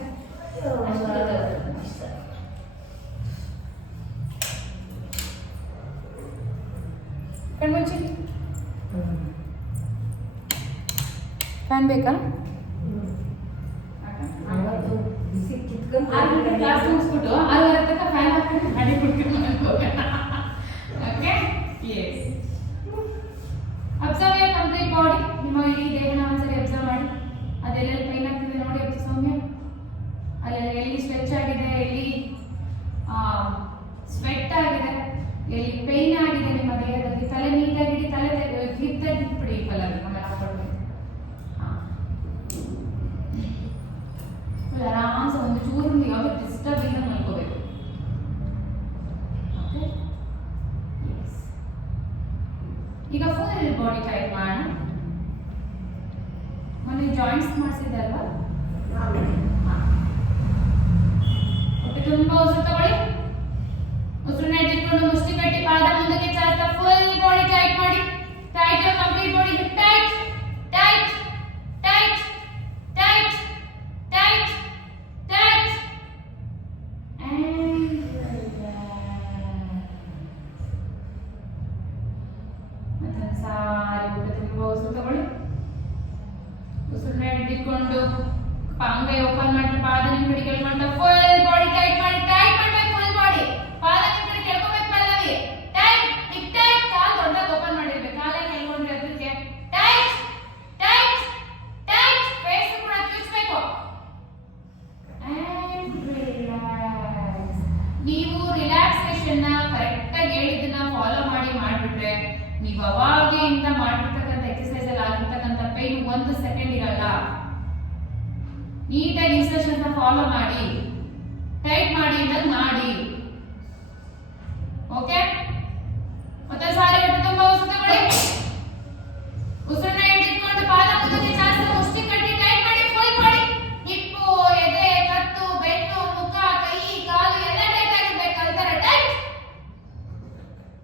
ಕಣ್ಮುಚ್ಚಿ ಫ್ಯಾನ್ ಬೇಕಾ ಕ್ಲಾಸ್ ಮುಗಿಸ್ಬಿಟ್ಟು 6:30 ತನಕ ಫ್ಯಾನ್ ಹಾಕ್ಬಿಟ್ಟು ಮಾಡಿ ಕೊಡ್ತೀನಿ okay yes observe your complete body ನಿಮ್ಮ ಇಡೀ ದೇಹನ ಒಂದ್ಸರಿ ಅಬ್ಸರ್ವ್ ಮಾಡಿ ಅದೆಲ್ಲೆಲ್ಲಿ ಪೈನ್ ಆಗ್ತಿದೆ ನೋಡಿ ಸೌಮ್ಯ ಅಲ್ಲೆಲ್ಲ ಎಲ್ಲಿ ಸ್ಟ್ರೆಚ್ ಆಗಿದೆ ಎಲ್ಲಿ ಸ್ವೆಟ್ ಆಗಿದೆ ಎಲ್ಲಿ ಪೈನ್ ಆಗಿದೆ ನಿಮ್ಮ ದೇಹದಲ್ಲಿ ತಲೆ ನೀಟಾಗಿ ತಲೆ ಹಿಡಿದ್ಬಿಡಿ ಕಲರ್ ಆಮೇಲೆ ಹಾಕೊಳ್ಬೇಕು ಆರಾಮ್ಸೆ ಒಂದು ಚೂರು ಯಾವುದು ಡಿಸ್ಟರ್ಬ್ ಇಂದ ಮಲ್ಕೋಬೇಕು ಓಕೆ ಈಗ ಫುಲ್ ಬಾಡಿ ಟೈಟ್ ಮಾಡೋಣ ಮೊನ್ನೆ ಜಾಯಿಂಟ್ಸ್ ಮಾಡಿಸಿದ್ದೆ ಅಲ್ವಾ ಹೊಟ್ಟೆ ತುಂಬಾ ಉಸಿರು ತಗೊಳ್ಳಿ ಉಸಿರನ್ನ ಇಟ್ಕೊಂಡು ಮುಷ್ಟಿ ಕಟ್ಟಿ ಪಾದ ಮುಂದಕ್ಕೆ ಚಾಚ್ತಾ ಫುಲ್ ಬಾಡಿ ಟೈಟ್ ಮಾಡಿ tight your complete body tight tight tight tight tight tight ಮತ್ತೆ ಸಾರಿ ಹೊಟ್ಟೆ ತುಂಬಾ ಉಸಿರು ತಗೊಳ್ಳಿ ಉಸಿರನ್ನ ಇಟ್ಕೊಂಡು ಅಂಗೈ ಓಪನ್ ಮಾಡಿ ಪಾದ ನಿಮ್ಮ ಕಡೆ ಕೆಳಗೆ ಫುಲ್ ಬಾಡಿ ಟೈಟ್ ಮಾಡಿ ಟೈಟ್ ಮಾಡಬೇಕು ಫುಲ್ ಬಾಡಿ ಪಾದ ನಿಮ್ಮ ಕಡೆ ಕೆಳಕೋಬೇಕು ಪಲ್ಲವಿ ಟೈಟ್ ಹಿಪ್ ಟೈಟ್ ಕಾಲು ದೊಡ್ಡದಾಗಿ ಓಪನ್ ಮಾಡಿರ್ಬೇಕು ಕಾಲೇ ಕೆಳಗೊಂಡ್ರೆ ಅದಕ್ಕೆ ಟೈಟ್ ಟೈಟ್ ಟೈಟ್ ಫೇಸ್ ಕೂಡ ಚುಚ್ಚಬೇಕು ಅಂಡ್ ರಿಲ್ಯಾಕ್ಸ್ ನೀವು ರಿಲ್ಯಾಕ್ಸೇಷನ್ ನ ಕರೆಕ್ಟ್ ಆಗಿ ಹೇಳಿದ್ದನ್ನ ಫಾಲೋ ಮಾಡಿಬಿಟ್ರೆ ನೀವು ಅವಾಗೇಂತ ಮಾಡಿರ್ತಕ್ಕಂಥ ಎಕ್ಸರ್ಸೈಸ್ ಅಲ್ಲಿ ಆಗಿರ್ತಕ್ಕಂಥ ಪೈನ್ 1 ಸೆಕೆಂಡ್ ಇರಲ್ಲ ನೀಟಾಗಿ ಇನ್ಸ್ಟ್ರಕ್ಷನ್ಸ್ ಫಾಲೋ ಮಾಡಿ ಟೈಟ್ ಮಾಡಿ ಅಂತ ಮಾಡಿ ಓಕೆ ಮತ್ತೆ ಸಾರಿ ಹೊಟ್ಟೆ ತುಂಬಾ ಉಸಿರು ತಗೊಳ್ಳಿ ಉಸಿರನ್ನ ಹಿಡಿದುಕೊಂಡು ಪಾದ ಮುಂದಕ್ಕೆ ಚಾಚಿ ಮುಷ್ಟಿ ಕಟ್ಟಿ ಟೈಟ್ ಮಾಡಿ ಫುಲ್ ಬಾಡಿ ಹಿಪ್ಪು ಎದೆ ಕತ್ತು ಬೆನ್ನು ಮುಖ ಕೈ ಕಾಲು ಎಲ್ಲ ಟೈಟ್ ಆಗಿರ್ಬೇಕು ಅಂತರ ಟೈಟ್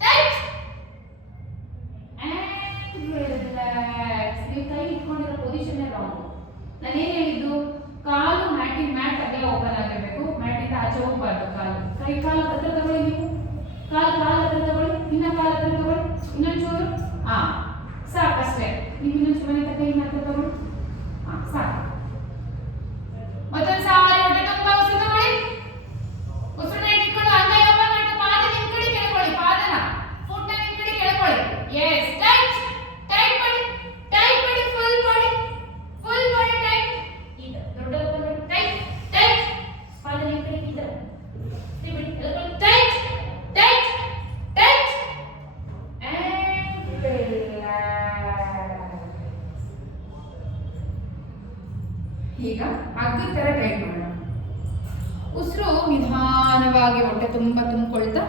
ಟೈಟ್ ಅಂಡ್ ರಿಲ್ಯಾಕ್ಸ್ ನೀವು ಕೈ ಇಟ್ಕೊಂಡಿರೋ ಪೊಸಿಷನ್ ರಾಂಗ್ ನಾನೇನು ಹೇಳಿದ್ದು ಕಾಲು ಮ್ಯಾಟ್ ಅಲ್ಲೇ ಓಪನ್ ಆಗಿರಬೇಕು ಮ್ಯಾಟ್ ಇಂದ ಆಚೆ ಹೋಗಬಾರ್ದು ಕಾಲು ಹತ್ರ ತಗೊಳ್ಳಿ ನೀವು ಕಾಲು ಹತ್ರ ತಗೊಳ್ಳಿ ಇನ್ನ ಕಾಲು ಹತ್ರ ತಗೊಳ್ಳಿ ಇನ್ನೊಂದು ಚೂರು ಸಾಕಷ್ಟೇ ನೀವು ಇನ್ನೊಂದು ಚೂರು ಕೈ ಹತ್ರ ತಗೊಳ್ಳಿ ಸಾಕು ಮತ್ತೊಂದು ಸಾರಿ ಹೊಟ್ಟೆ ತುಂಬಾ ಉಸಿರು ತಗೊಳ್ಳಿ ಉಸಿರನ್ನ ಇಟ್ಕೊಂಡು ಅಂಗೈ ಓಪನ್ ಮಾಡಿ ಪಾದ ನಿಮ್ಮ ಕಡೆ ಕೆಳಕೊಳ್ಳಿ ಪಾದನ ಫುಟ್ ನಿಮ್ಮ ಕಡೆ ಕೆಳಕೊಳ್ಳಿ ಎಸ್ ಟೈಟ್ ಟೈಟ್ ಮಾಡಿ ಫುಲ್ ಬಾಡಿ ಟೈಟ್ ದೊಡ್ಡ ಟೈಟ್ ಟೈಟ್ ಪಾದ ನಿಮ್ಮ ಕಡೆ ಈಗ ಹಗ್ಗದ ಥರ ಟೈಟ್ ಮಾಡೋಣ. ಉಸಿರು ನಿಧಾನವಾಗಿ ಹೊಟ್ಟೆ ತುಂಬ ತುಂಬ್ಕೊಳ್ತಾ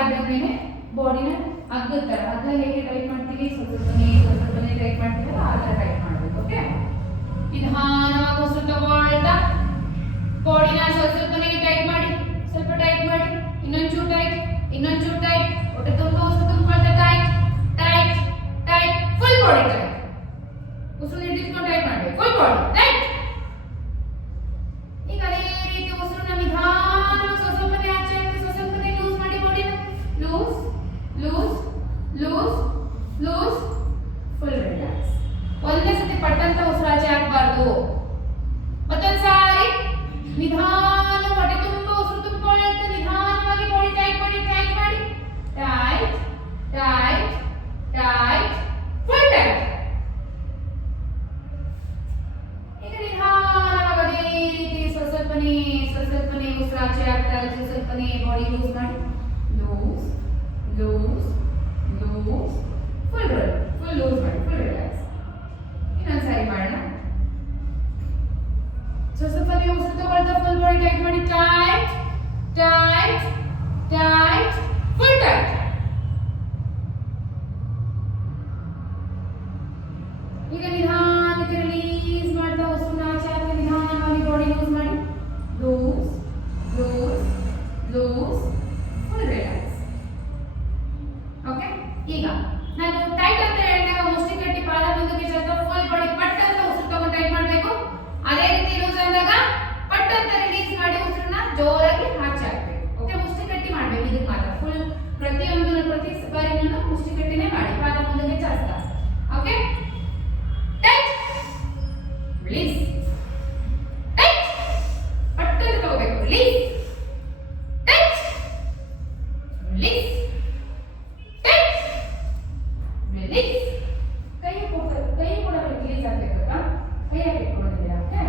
ಇದ್ದಂಗೆ ಬಾಡಿನ ಹಗ್ಗದ ಥರ ಹಗ್ಗ ಹೇಗೆ ಟೈಟ್ ಮಾಡ್ತೀವಿ ಸ್ವಲ್ಪನೇ ಟೈಟ್ ಮಾಡ್ತೀವಲ್ಲ ಆ ಥರ ಟೈಟ್ ಮಾಡಬೇಕು. ಓಕೆ, ನಿಧಾನವಾಗಿ ಉಸಿರು ತಗೊಳ್ತಾ ಬಾಡಿನ ಸ್ವಲ್ಪನೇ ಟೈಟ್ ಮಾಡಿ, ಸ್ವಲ್ಪ ಟೈಟ್ ಮಾಡಿ, ಇನ್ನೊಂಚೂರು ಟೈಟ್, ಹೊಟ್ಟೆ ತುಂಬ ಉಸಿರು ತುಂಬ್ಕೊಳ್ತಾ tight tight tight, full body tight. ಉಸಿರು ನಿರ್ದಿಸ್ಕೊಂಡು ಟೈಟ್ ಮಾಡಬೇಕು, ಫುಲ್ ಬಾಡಿ ಟೈಟ್. ಈಗ ಅದೇ ರೀತಿ ಉಸಿರನ್ನ ನಿಧಾನವಾಗಿ ಸ್ವಲ್ಪನೇ ಆಚೆ ಹಾಕಿ ಸ್ವಲ್ಪನೇ ಲೂಸ್ ಮಾಡಿ ಬಾಡಿನ loose loose loose loose, full relax. ಒಂದೇ ಸತಿ ಪಟ್ಟಂತ ಉಸಿರು ಆಚೆ ಹಾಕಬಾರ್ದು. ಮತ್ತೊಂದು ಸಾರಿ ನಿಧಾನ ಹೊಟ್ಟೆ ತುಂಬ ಉಸಿರು ತುಂಬಿಕೊಳ್ಳುತ್ತೆ, ನಿಧಾನವಾಗಿ ಬಾಡಿ ಟೈಟ್ ಮಾಡಿ tight tight tight full tight. ಈಗ ನಿಧಾನವಾಗಿ ಅದೇ ರೀತಿ ಸ್ವಲ್ಪನೇ ಉಸಿರು ಆಚೆ ಆಗ್ತಾ ಇರುತ್ತೆ, ಸ್ವಲ್ಪನೇ ಬಾಡಿ ಲೂಸ್ ಮಾಡಿ loose loose loose, full loose ಮಾಡಿ, ಫುಲ್ ರಿಲ್ಯಾಕ್ಸ್. ಇನ್ನೊಂದ್ಸಾರಿ ಮಾಡೋಣ. ಸ್ವಲ್ಪನೇ ಉಸಿರು ತಗೊಳ್ತಾ ಫುಲ್ ಬಾಡಿ ಟೈಟ್ ಮಾಡಿ tight tight tight full tight. ಈಗ ನಿಧಾನಕ್ಕೆ ರಿಲೀಸ್ ಮಾಡ್ತಾ ಉಸಿರನ್ನ ಆಚೆ ಹಾಕಿ ನಿಧಾನವಾಗಿ ಬಾಡಿ ಲೂಸ್ ಮಾಡಿ loose loose loose, full relax. Okay, ಈಗ ನಾನು ಟೈಟ್ ಅಂತ ಹೇಳಿದಾಗ ಮುಷ್ಟಿ ಕಟ್ಟಿ ಪಾದ ಮುಂದಕ್ಕೆ ಚರ್ತಾ ಫುಲ್ ಬಾಡಿ ಪಟ್ ಅಂತ ಉಸಿರು ತಗೊಂಡು ಟೈಟ್ ಮಾಡಬೇಕು. ಅದೇ ರೀತಿ ಲೂಸ್ ಅಂದಾಗ ಪಟ್ ಅಂತ ರಿಲೀಸ್ ಮಾಡಿ ಉಸಿರನ್ನ ಜೋರಾಗಿ ಆಚೆ ಹಾಕಬೇಕು. ಓಕೆ, ಮುಷ್ಟಿ ಕಟ್ಟಿ ಮಾಡಬೇಕು. ಇದಕ್ಕೆ ಮಾತ್ರ ಫುಲ್ ಪ್ರತಿ ಬಾರಿನೂ ಮುಷ್ಟಿ ಕಟ್ಟಿನೇ ಮಾಡಿ, ಪಾದ ಮುಂದಕ್ಕೆ ಚಾಚ್ತಾ. ಓಕೆ, ಟೈಟ್ ರಿಲೀಸ್, ಟೈಟ್ ಪಟ್ ಅಂತ ತಗೋಬೇಕು, release tight release tight release. ಕೈ ಕೂಡ ರಿಲೀಸ್ ಆಗಬೇಕಪ್ಪ, ಕೈ ಯಾಕೆ ಇಟ್ಕೊಂಡಿದ್ದೀರಾ? ಓಕೆ,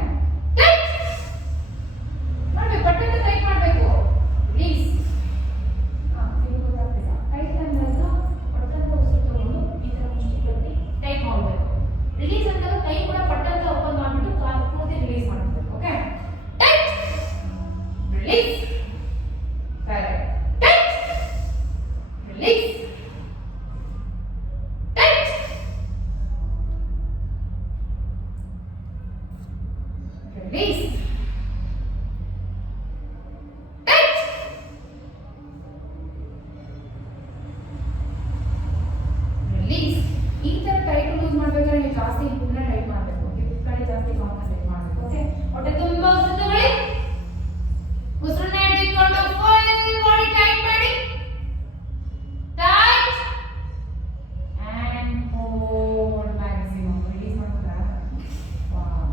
ಟೈಟ್ ಮಾಡಬೇಕು, ಪಟ್ ಅಂತ ಟೈಟ್ ಮಾಡಬೇಕು, ರಿಲೀಸ್. ಟೈಟ್ ಅಂದಾಗ ಪಟ್ಟಂತ ಉಸಿರು ತಗೊಂಡು ಈ ಥರ ಮುಷ್ಟಿ ಕಟ್ಟಿ ಟೈಟ್ ಮಾಡಬೇಕು. ರಿಲೀಸ್ ಅಂದಾಗ ಕೈ ಕೂಡ ಪಟ್ಟಂತ ಓಪನ್ ಮಾಡಿಬಿಟ್ಟು ಕಾಲು ಪೂರ್ತಿ ರಿಲೀಸ್ ಮಾಡಬೇಕು. Okay, tight release, correct, tight release tight release tight release. ಈ ತರ ಟೈಟ್ ಲೂಸ್ ಮಾಡ್ಬೇಕಾದ್ರೆ ನೀವು ಜಾಸ್ತಿ ಹಿಂದೆ ಟೈಟ್ ಮಾಡಬೇಕು, ಈ ಕಡೆ ಜಾಸ್ತಿ ಕಾನ್ಸಂಟ್ರೇಟ್ ಮಾಡಬೇಕು. ಓಕೆ, ಹೊಟ್ಟೆ ತುಂಬಾ ಉಸಿರು ತಗೊಳ್ಳಿ, ಉಸಿರನ್ನ ಹಿಡಿದುಕೊಂಡು ಫುಲ್ ಬಾಡಿ ಟೈಟ್ ಮಾಡಿ tight and hold maximum. Release ಮಾಡ್ತಾ ವಾವ್,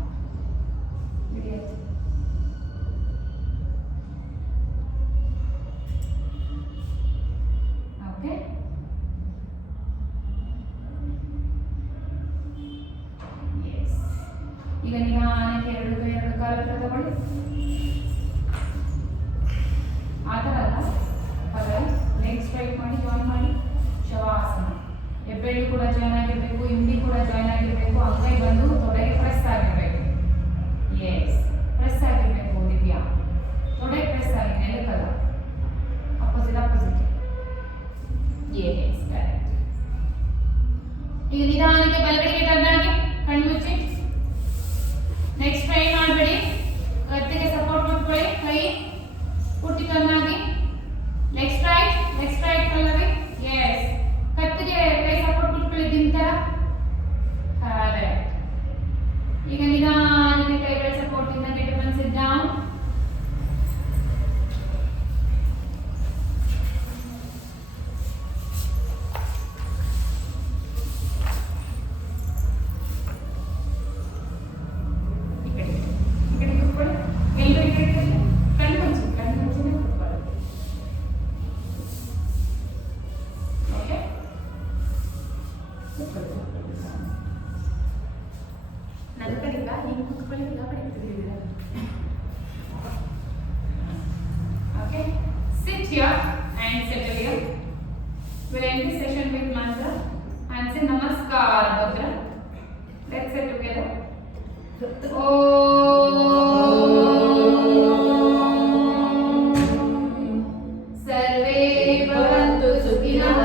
ಓಕೆ. ಈಗ ನಿಧಾನಕ್ಕೆ ಎರಡು ಕಾಲ ಹತ್ರ ತಗೊಳ್ಳಿ. ಆ ಥರ ಅಲ್ಲ, ಲೆಗ್ ಸ್ಟ್ರೈಟ್ ಮಾಡಿ ಜಾಯಿನ್ ಮಾಡಿ ಶವಾಸನ. ಹೆಬ್ಬೆರಳು ಕೂಡ ಜಾಯ್ನ್ ಆಗಿರಬೇಕು, ಇಂಡಿ ಕೂಡ ಜಾಯ್ನ್ ಆಗಿರಬೇಕು, ಅಂಗೈ ಬಂದು ತೊಡೆಗೆ ಪ್ರೆಸ್ ಆಗಿರಬೇಕು. ಎಸ್, ಪ್ರೆಸ್ ಆಗಿರಬೇಕು ದಿವ್ಯಾ, ತೊಡೆ ಪ್ರೆಸ್ ಆಗಿ, ನೆಲಕ್ಕಲ್ಲ, ಅಪೋಸಿಟ್. S, correct. ಈಗ ನಿಧಾನಕ್ಕೆ ಬಲಗಡೆಗೆ ಟರ್ನ್ ಆಗಿ ಕಣ್ಮುಚ್ಚಿ. ನೆಕ್ಸ್ಟ್ ಟ್ರೈ ಮಾಡಬೇಡಿ, ಕತ್ತಿಗೆ ಸಪೋರ್ಟ್ ಕೊಟ್ಕೊಳ್ಳಿ, ಕೈ ಪೂರ್ತಿ ಟರ್ನ್ ಆಗಿ. Next right Pallavi. ಎಸ್, ಕತ್ತಿಗೆ ಕೈ ಸಪೋರ್ಟ್ ಕೊಟ್ಕೊಳ್ಳಿ, ದಿಂತರ. ಕರೆಕ್ಟ್. ಈಗ ನಿಧಾನಕ್ಕೆ ಕೈಗಳ ಸಪೋರ್ಟ್ ಇಂದ get up and sit down. ನನ್ನ ಕಡೆ ಇಲ್ಲ, ನೀವು ಕುತ್ಕೊಳ್ಳಿ, ಇಲ್ಲ ಕಡೆ ಇರ್ತಿದ್ದೀರಾ. Okay, sit here and settle here. We'll end this session with mantra and say Namaskar, Bhadra. Let's say together. ಸರ್ವೇ ಭವಂತು ಸುಖಿನಃ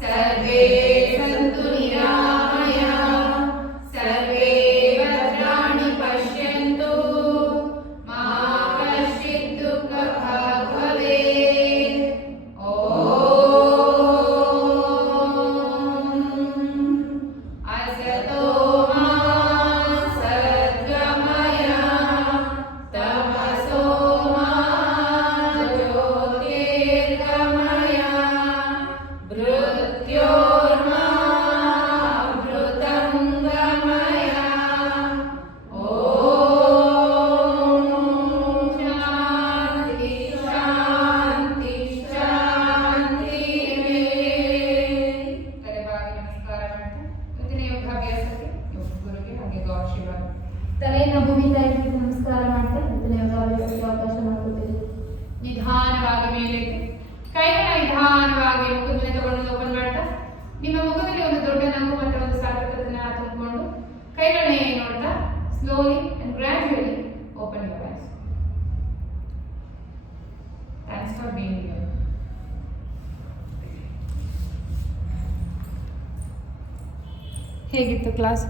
ಸರ್ವೇ ಸಂತು ನಿರಾಮಯಾಃ ಸರ್ವೇ ಭದ್ರಾಣಿ ಪಶ್ಯಂತು ಮಾ ಕಶ್ಚಿತ್ ದುಃಖಭಾಗ್ ಭವೇತ್. ಅಸತೋ ಮಾ ಸದ್ಗಮಯ ತಮಸೋ ಮಾ ಜ್ಯೋತಿರ್ಗಮಯ ಮೃತ್ಯೋರ್ಮಾ ಮೃತಂಗಮಯ. ಓಂ ಶಾಂತಿ ಶಾಂತಿ ಶಾಂತಿ. ತಲೆಬಾಗಿ ನಮಸ್ಕಾರ ಮಾಡ್ತಾ ಮುಂದಿನ ಯೋಗಾಭ್ಯಾಸಕ್ಕೆ ಗುರುಗೆ ಹಾಗೆ ಗೌರ್ ಶಿವ ತಲೆಯನ್ನು ಭೂಮಿ ತಾಯಿಗೆ ನಮಸ್ಕಾರ ಮಾಡ್ತಾ ಇದನ್ನ ಯೋಗಾಭ್ಯಾಸಕ್ಕೆ ಅವಕಾಶ ಮಾಡಿಕೊಟ್ಟಿದ್ದೀವಿ. ನಿಧಾನವಾಗಿ ಮೇಲೆ ಕೈಗಳ ನಿಧಾನವಾಗಿ ಮುಖದ ಮೇಲೆ ತಗೊಂಡು ಓಪನ್ ಮಾಡ್ತಾ ನಿಮ್ಮ ಮುಖದಲ್ಲಿ ಒಂದು ದೊಡ್ಡ ನಗು ಮತ್ತು ಒಂದು ಸಾರ್ಥಕತೆಯನ್ನು ತುಂಬಿಕೊಂಡು ಕೈಗಳನ್ನೇ ನೋಡ್ತಾ slowly and ಗ್ರಾಜುಯಲಿ open your eyes. Thanks for being here. ಹೇಗಿತ್ತು ಕ್ಲಾಸ್?